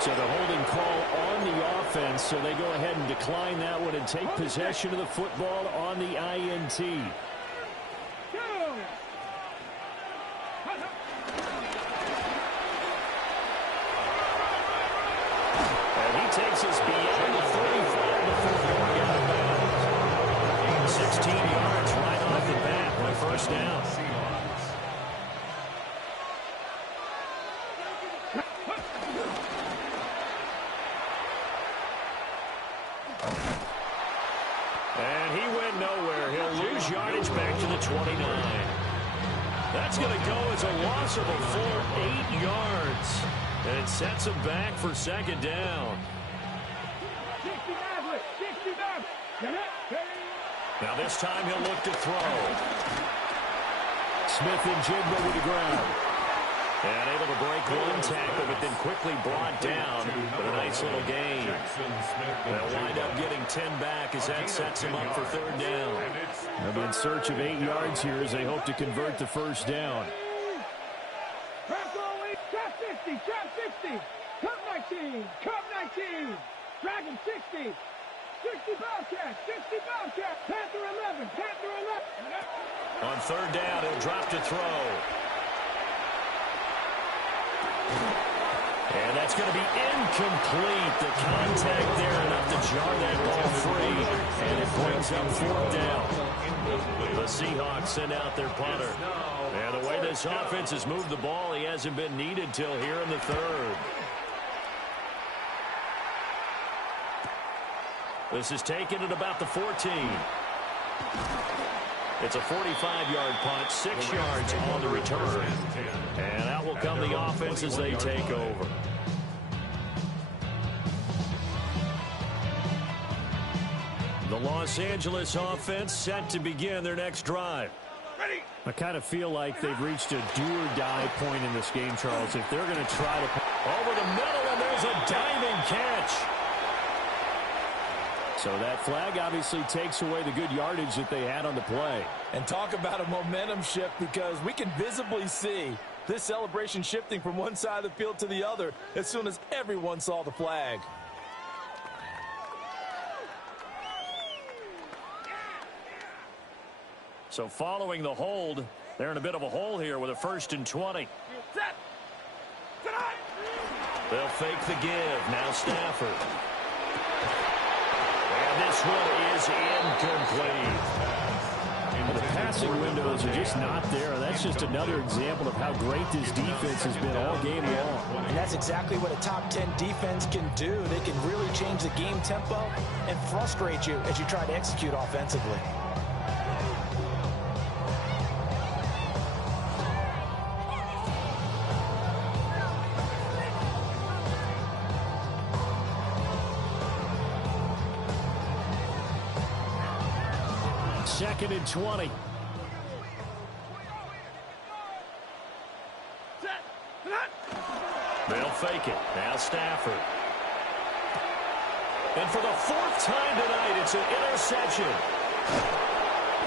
So the holding call on the offense, so they go ahead and decline that one and take possession of the football on the INT. And he takes us beyond the 35 before going out of bounds. 16 yards right off the bat on a first down. And he went nowhere. He'll lose yardage back to the 29. That's going to go as a loss of a full 8 yards. And it sets him back for second down. Now this time he'll look to throw. Smith and Jigba with the ground. And able to break one tackle, but then quickly brought down with a nice little gain. They'll wind up getting 10 back as that sets him up for third down. They'll be in search of 8 yards here as they hope to convert the first down. Trap 50, trap 60, cup 19, cup 19, Dragon 60, 60 Bobcat, 60 Bobcat, Panther 11, Panther 11. On third down, he'll drop to throw. And that's going to be incomplete. The contact there enough to jar that ball free. And it brings up fourth down. The Seahawks send out their punter. And the way this offense has moved the ball, he hasn't been needed till here in the third. This is taken at about the 14. It's a 45-yard punt, 6 yards on the return. And out will come the offense as they take over. The Los Angeles offense set to begin their next drive. I kind of feel like they've reached a do-or-die point in this game, Charles. If they're going to try to over the middle, and there's a diving catch. So that flag obviously takes away the good yardage that they had on the play. And talk about a momentum shift, because we can visibly see this celebration shifting from one side of the field to the other as soon as everyone saw the flag. So following the hold, they're in a bit of a hole here with a 1st and 20. They'll fake the give. Now Stafford. And this one is incomplete. Well, the passing windows are just not there. That's just another example of how great this defense has been all game long. And that's exactly what a top 10 defense can do. They can really change the game tempo and frustrate you as you try to execute offensively. Second and 20. They'll fake it. Now Stafford. And for the 4th time tonight, it's an interception.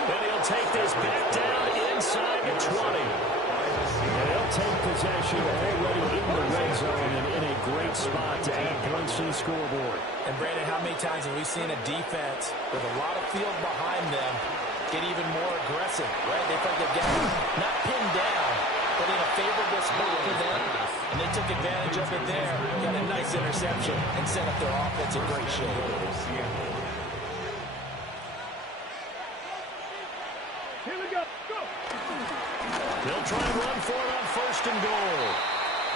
And he'll take this back down inside the 20. And he'll take possession already in the red zone and in a great spot to add points to the scoreboard. And Brandon, how many times have we seen a defense with a lot of field behind them get even more aggressive, right? They felt they've got not pinned down, but in a favorable spot for them, and they took advantage of it there, got a nice interception, and set up their offense in great shape. Here we go. Go. They'll try and run for it on 1st and goal.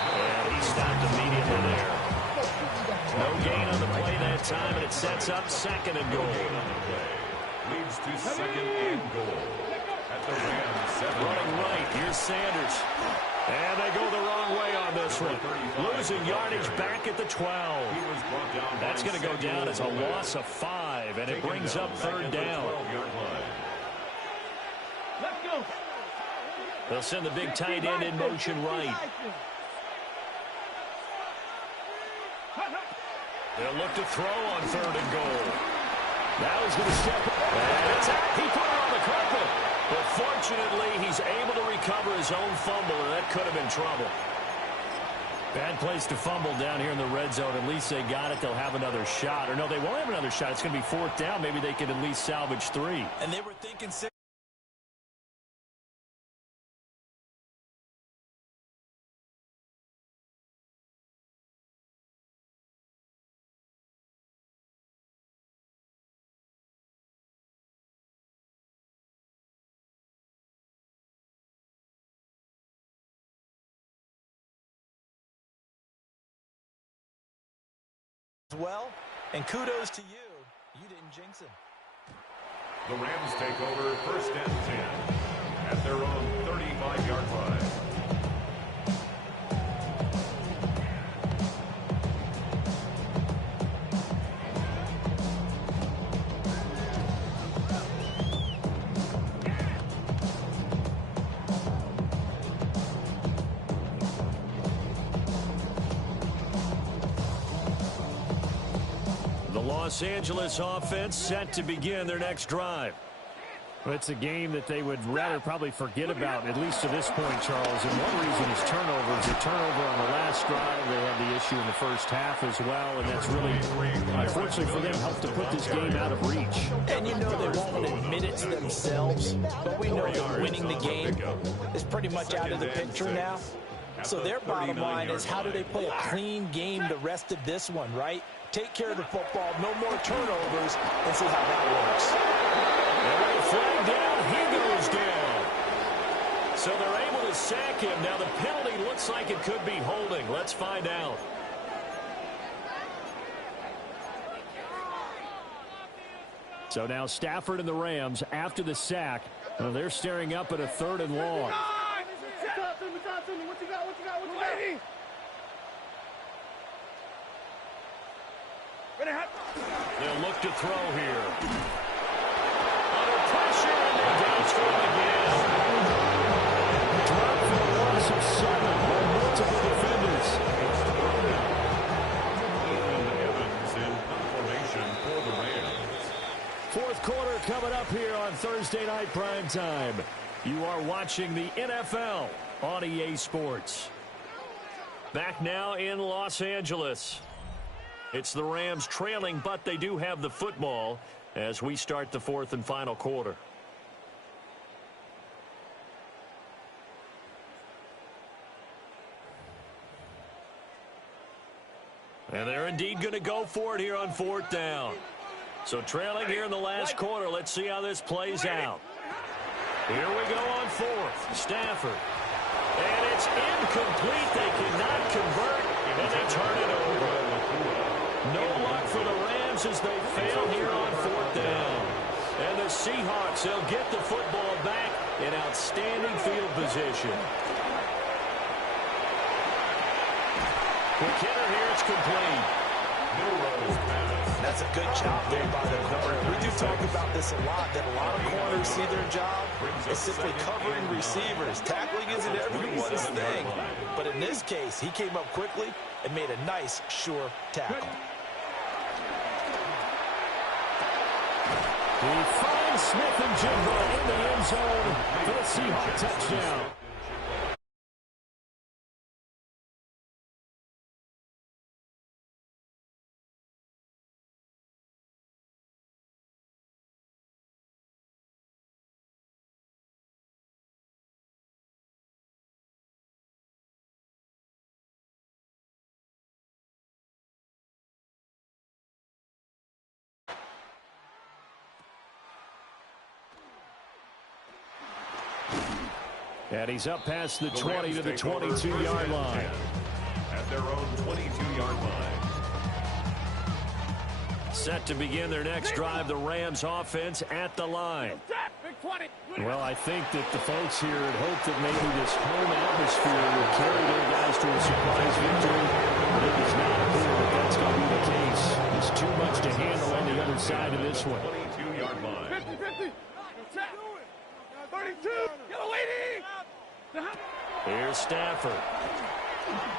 And he stopped immediately there. No gain on the play that time, and it sets up 2nd and goal. Leads to 2nd and goal. At the Rams 7. Running right, here's Sanders. And they go the wrong way on this one. Losing yardage back at the 12. That's going to go down as a loss of 5, and it brings up third down. Let's go. They'll send the big tight end in motion right. They'll look to throw on third and goal. Now he's going to step up. And it's out. He put it on the carpet. But fortunately, he's able to recover his own fumble, and that could have been trouble. Bad place to fumble down here in the red zone. At least they got it. They'll have another shot. Or no, they won't have another shot. It's going to be fourth down. Maybe they can at least salvage 3. And they were thinking well, and kudos to you. You didn't jinx him. The Rams take over first and 10 at their own 35-yard line. Los Angeles offense set to begin their next drive. Well, it's a game that they would rather probably forget about, at least to this point, Charles. And one reason is turnovers. A turnover on the last drive. They had the issue in the first half as well, and that's really, unfortunately for them, helped to put this game out of reach. And you know they won't admit it to themselves, but we know that winning the game is pretty much out of the picture now. So their bottom line is, how do they play a clean game the rest of this one, right? Take care of the football, no more turnovers, and see how that works. And a flag down, he goes down. So they're able to sack him. Now the penalty looks like it could be holding. Let's find out. So now Stafford and the Rams, after the sack, they're staring up at a 3rd and long. What you got? They'll look to throw here. Under pressure, and they're down for him again. Drop for a loss of 7 by multiple defenders. Evans in formation for the Rams. Fourth quarter coming up here on Thursday Night Primetime. You are watching the NFL on EA Sports. Back now in Los Angeles. It's the Rams trailing, but they do have the football as we start the fourth and final quarter. And they're indeed going to go for it here on fourth down. So trailing here in the last quarter. Let's see how this plays out. Here we go on fourth. Stafford. And it's incomplete. They cannot convert, and they turn it over. No luck for the Rams as they fail here on fourth down. And the Seahawks, they'll get the football back in outstanding field position. Quick hitter here, it's complete. That's a good job there by the corner. We do talk about this a lot, that a lot of corners see their job as simply covering receivers. Tackling isn't everyone's thing. But in this case, he came up quickly and made a nice, sure tackle. He finds Smith and Jigba in the end zone for the Seahawks touchdown. And he's up past the 20 to the 22-yard line. At their own 22-yard line. Set to begin their next drive, the Rams offense at the line. Well, I think that the folks here had hoped that maybe this home atmosphere would carry their guys to a surprise victory, but it does not appear that that's going to be the case. There's too much to handle on the other side of this one. 22-yard line. 50-50. 32. Yellow lady. Here's Stafford.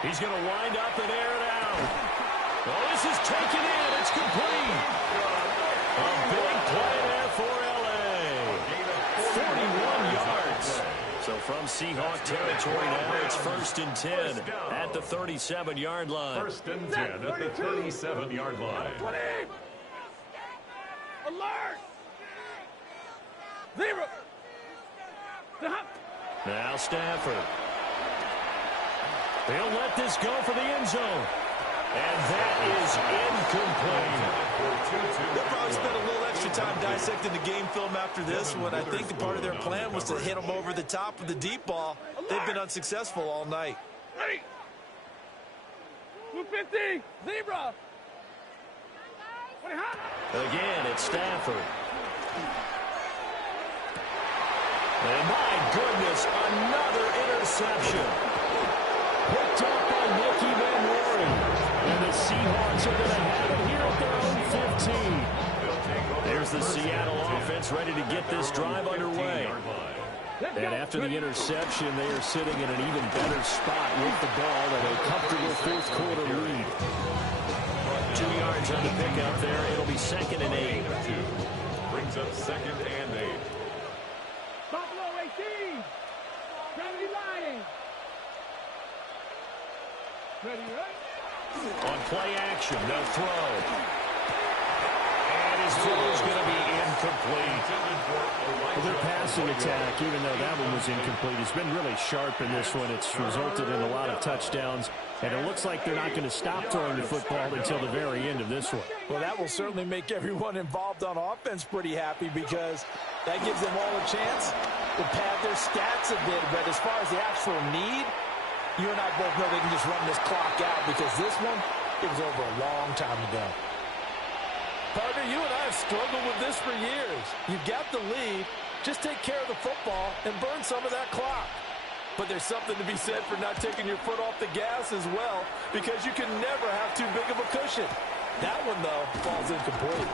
He's going to wind up and air it out. Oh, this is taken in. It's complete. A big play there for L.A. 41 yards. So from Seahawk territory now, it's 1st and 10 at the 37-yard line. 1st and 10 at the 37-yard line. Alert. 0. Now Stafford. They'll let this go for the end zone. And that is incomplete. They'll probably spend a little extra time dissecting the game film after this one. I think the part of their plan was to hit them over the top with the deep ball. They've been unsuccessful all night. Ready. 250. 0. Again, it's Stafford. And my goodness, another interception. Picked up by Nicky Van Noren. And the Seahawks are going to have it here at their own 15. There's the Seattle offense ready to get this drive underway. And after the interception, they are sitting in an even better spot with the ball at a comfortable fourth-quarter lead. 2 yards on the pickup there. It'll be 2nd and 8. Brings up 2nd and 8. Buffalo 18. Trinity Lions. Ready, right? On play action, they'll throw. And his throw is going to be incomplete. Well, their passing attack, even though that one was incomplete, has been really sharp in this one. It's resulted in a lot of touchdowns, and it looks like they're not going to stop throwing the football until the very end of this one. Well, that will certainly make everyone involved on offense pretty happy because that gives them all a chance to pad their stats a bit. But as far as the actual need, you and I both know they can just run this clock out because this one, it was over a long time ago. Partner, you and I have struggled with this for years. You've got the lead. Just take care of the football and burn some of that clock. But there's something to be said for not taking your foot off the gas as well because you can never have too big of a cushion. That one, though, falls incomplete.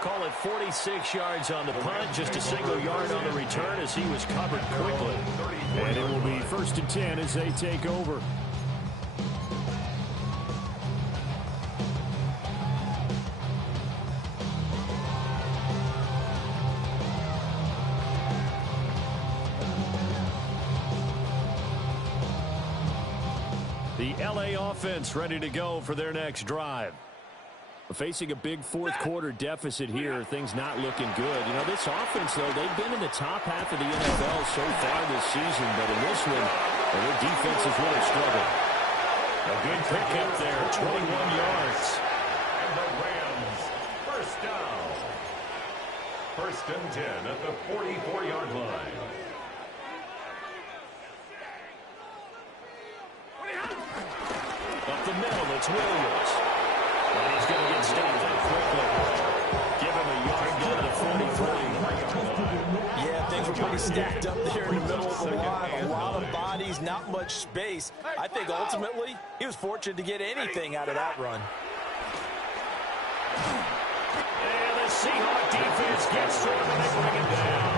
Call it 46 yards on the punt, just a single yard on the return as he was covered quickly. And it will be 1st and 10 as they take over. The L.A. offense ready to go for their next drive. Facing a big fourth-quarter deficit here, things not looking good. You know, this offense, though, they've been in the top half of the NFL so far this season, but in this one, their defense has really struggled. A good pickup there, 21 yards. And the Rams, 1st down. 1st and 10 at the 44-yard line. Up the middle, it's Williams. And he's going to get stopped up quickly. Give him a yard down to the 43. Yeah, things were pretty stacked up there in the middle of the line. A lot of bodies, not much space. I think ultimately he was fortunate to get anything out of that run. And the Seahawks defense gets to him and they bring him down.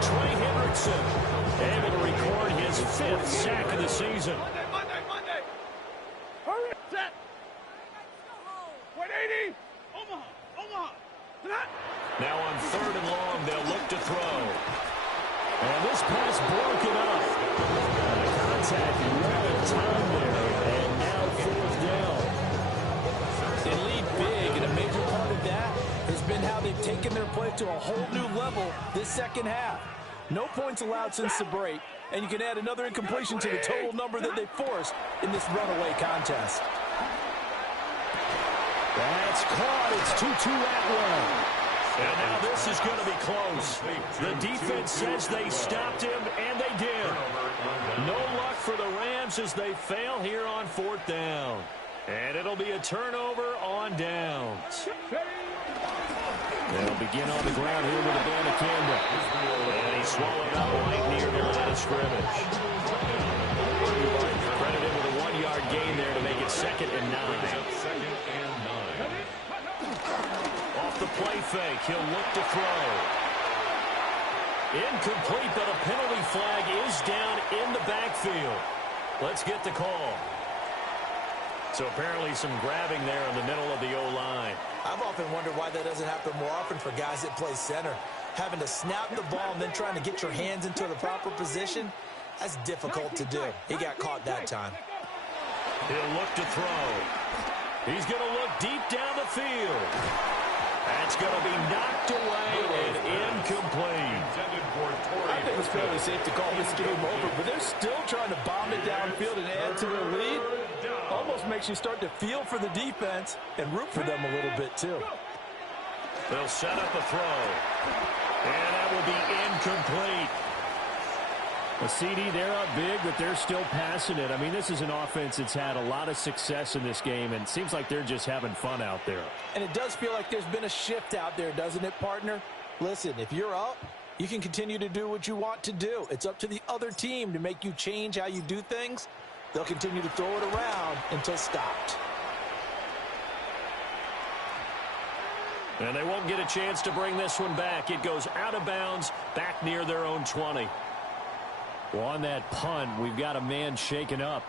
Trey Hendrickson able to record his 5th sack of the season. Monday. Hurry, set. 180. Omaha. Now on 3rd and long, they'll look to throw. And this pass broken up. Contact right on time there. And now 4th down. They lead big, and a major part of that has been how they've taken their play to a whole new level this second half. No points allowed since the break, and you can add another incompletion to the total number that they forced in this runaway contest. That's caught. It's 2-2 Atwell. And now this is going to be close. The defense says they stopped him, and they did. No luck for the Rams as they fail here on 4th down. And it'll be a turnover on downs. They'll begin on the ground here with a Bandicanda. And he swallowed up right near the line of scrimmage. Credited with a 1-yard gain there to make it 2nd and 9. Off the play fake, he'll look to throw. Incomplete, but a penalty flag is down in the backfield. Let's get the call. So apparently some grabbing there in the middle of the O-line. I've often wondered why that doesn't happen more often for guys that play center. Having to snap the ball and then trying to get your hands into the proper position, that's difficult to do. He got caught that time. He'll look to throw. He's going to look deep down the field. That's going to be knocked away and incomplete. I think it's fairly safe to call this game over, but they're still trying to bomb it downfield and add to their lead. Almost makes you start to feel for the defense and root for them a little bit, too. They'll set up a throw. And that will be incomplete. A CD, they're up big, but they're still passing it. I mean, this is an offense that's had a lot of success in this game, and it seems like they're just having fun out there. And it does feel like there's been a shift out there, doesn't it, partner? Listen, if you're up, you can continue to do what you want to do. It's up to the other team to make you change how you do things. They'll continue to throw it around until stopped. And they won't get a chance to bring this one back. It goes out of bounds, back near their own 20. Well, on that punt, we've got a man shaken up.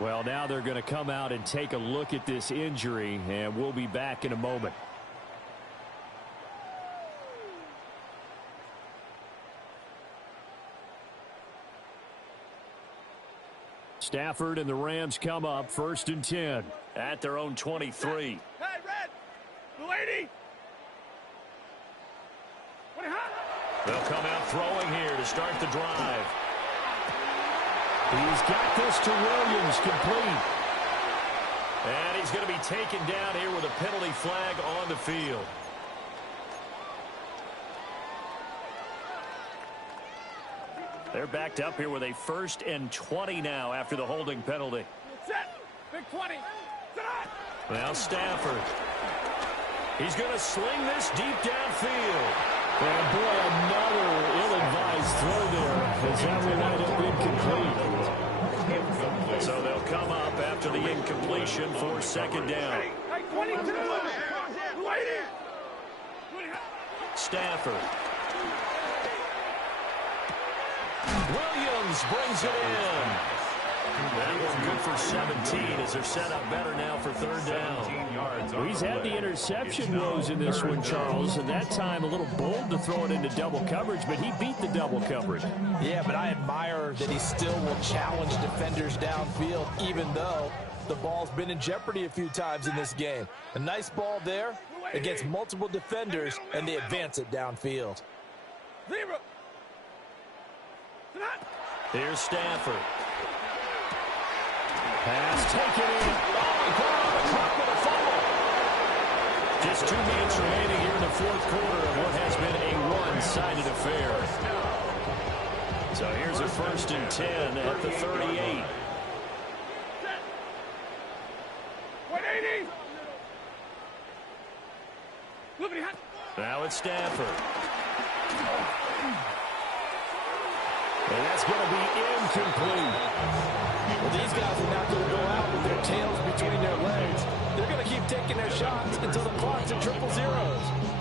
Well, now they're going to come out and take a look at this injury, and we'll be back in a moment. Stafford and the Rams come up 1st and 10 at their own 23. Hey, Red! The lady! They'll come out throwing here to start the drive. He's got this to Williams, complete. And he's going to be taken down here with a penalty flag on the field. They're backed up here with a 1st and 20 now after the holding penalty. Set! Big 20! Now Stafford. He's going to sling this deep downfield. And boy, another ill-advised throw there, as that will wind up incomplete. So they'll come up after the incompletion for 2nd down. Hey, 22! Lady! Stafford. Williams brings it in. That one good for 17 as they're set up better now for 3rd down. Well, he's had the interception woes in this one, Charles, and that time a little bold to throw it into double coverage, but he beat the double coverage. Yeah, but I admire that he still will challenge defenders downfield, even though the ball's been in jeopardy a few times in this game. A nice ball there against multiple defenders, and they advance it downfield. Here's Stafford. Pass taken in. With a fumble. Just 2 minutes remaining here in the 4th quarter of what has been a one-sided affair. So here's a 1st and 10 at the 38. 180! Now it's Stafford. And that's going to be incomplete. Well, these guys are not going to go out with their tails between their legs. They're going to keep taking their shots until the clock's at 000.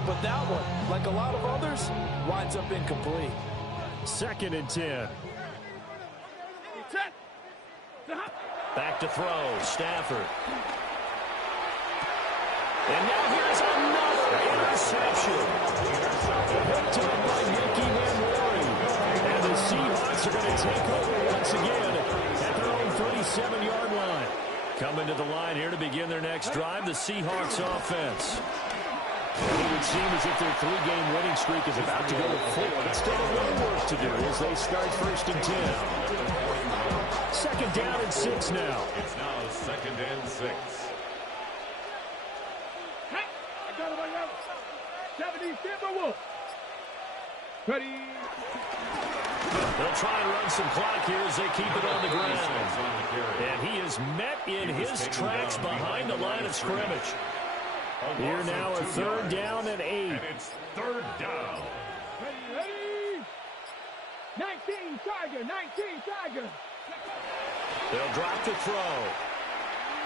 But that one, like a lot of others, winds up incomplete. 2nd and 10. Back to throw, Stafford. And now here's another interception. Hooked up by Mickey Manwari. And the Seahawks are going to take over once again at their own 37-yard line. Coming to the line here to begin their next drive, the Seahawks offense. It would seem as if their 3-game winning streak is about to go to 4. But still a little work to do as they start 1st and 10. 2nd down and 6 now. It's now 2nd and 6. Hey, I got it right now. 70 Timberwolves. Ready. They'll try and run some clock here as they keep it on the ground. And he is is met in his tracks behind the line of scrimmage. Here now a third down and 8. And it's third down. Ready? 19, Tiger, 19, Tiger. They'll drop to throw.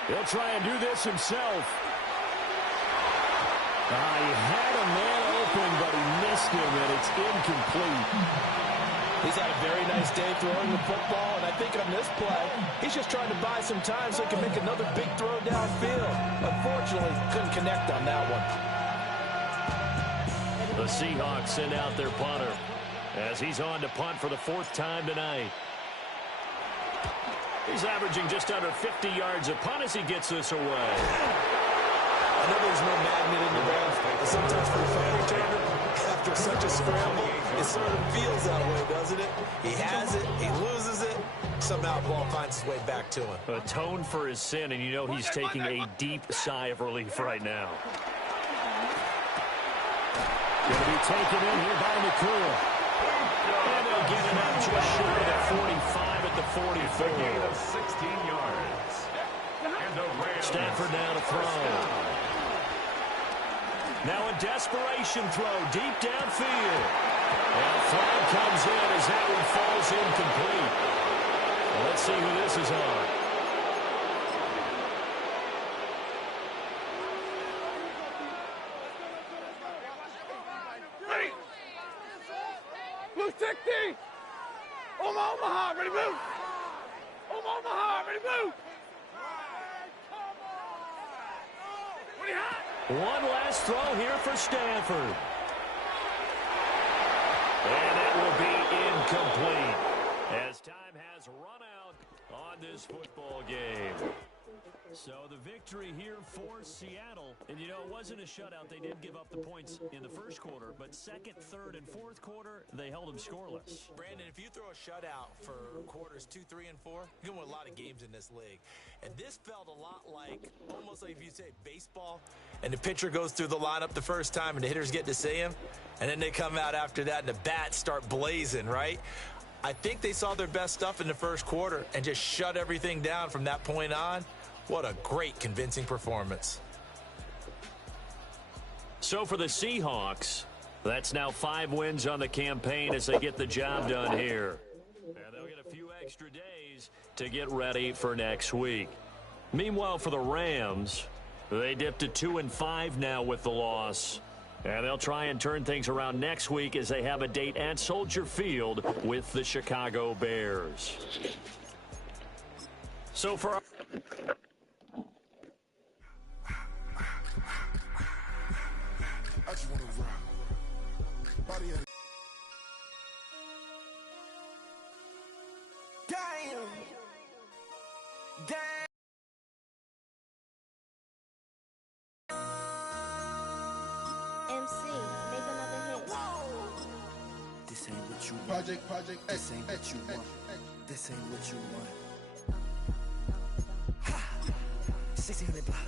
He'll try and do this himself. He had a man open, but he missed him, and it's incomplete. He's had a very nice day throwing the football, and I think on this play, he's just trying to buy some time so he can make another big throw downfield. Unfortunately, couldn't connect on that one. The Seahawks send out their punter as he's on to punt for the 4th time tonight. He's averaging just under 50 yards a punt as he gets this away. I know there's no magnet in the ground, but sometimes for a punt returner, after such a scramble, it sort of feels that way, doesn't it? He has it, he loses it, somehow the ball finds its way back to him. Atone for his sin, and you know he's taking a deep sigh of relief right now. Going to be taken in here by McCool. And they'll get it up just short of the 45 at the 44. A gain of 16 yards. And the Rams. Stafford now to throw. Now a desperation throw deep downfield. And a flag comes in as that one falls incomplete. Well, let's see who this is on. Ready? Blue 60. Omaha, ready, move. Omaha, ready, move. One last throw here for Stanford. And it will be incomplete as time has run out on this football game. So the victory here for Seattle. And, you know, it wasn't a shutout. They did give up the points in the first quarter. But second, third, and fourth quarter, they held them scoreless. Brandon, if you throw a shutout for quarters 2, 3, and 4, you're going to win a lot of games in this league. And this felt a lot like, almost like if you say baseball, and the pitcher goes through the lineup the first time and the hitters get to see him, and then they come out after that and the bats start blazing, right? I think they saw their best stuff in the first quarter and just shut everything down from that point on. What a great, convincing performance. So for the Seahawks, that's now 5 wins on the campaign as they get the job done here. And they'll get a few extra days to get ready for next week. Meanwhile, for the Rams, they dipped to 2-5 now with the loss. And they'll try and turn things around next week as they have a date at Soldier Field with the Chicago Bears. So for I just want to rock. Body of damn. Damn. MC, make another hit. This ain't what you want. Project This ain't what you want. This ain't what you want. Ha! 1600 block.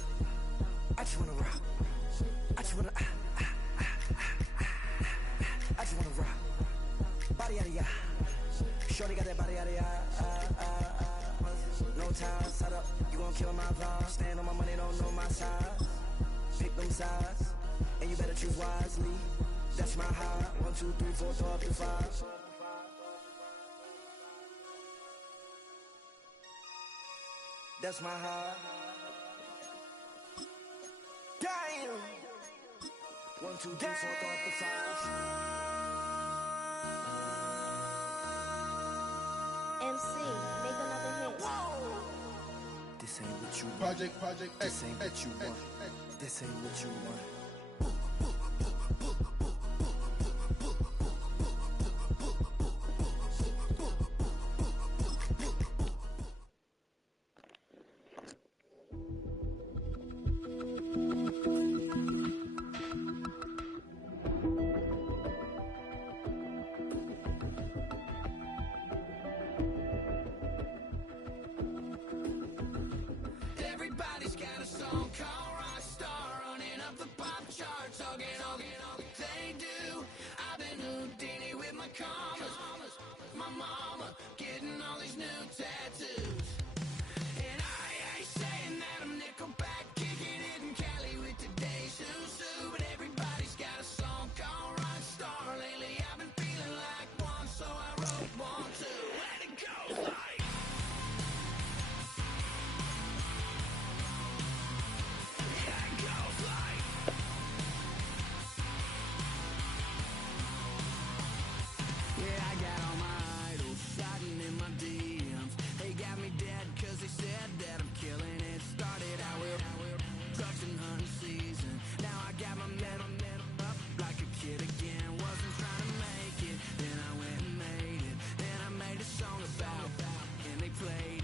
I just wanna rock. I just wanna I just wanna rock. Body out of ya. Shorty got that body out of ya. No time, set up. You gon' kill my vibe. Stand on my money, don't know my size. Pick them sides, and you better choose wisely. That's my high. 1, 2, 3, 4, throw up to 5. That's my high. Damn. 1, 2, 3, 4, throw up to 5. MC, make another hit. This ain't what you want. Project This ain't what you want. This ain't what you want. Everybody's got a song called Rockstar, running up the pop charts. All they do. I've been Houdini with my commas. My mama getting all these new tattoos. And I dead, cause they said that I'm killing it. Started out with drugs and hunting season. Now I got my metal up like a kid again. Wasn't trying to make it, then I went and made it. Then I made a song about, and they played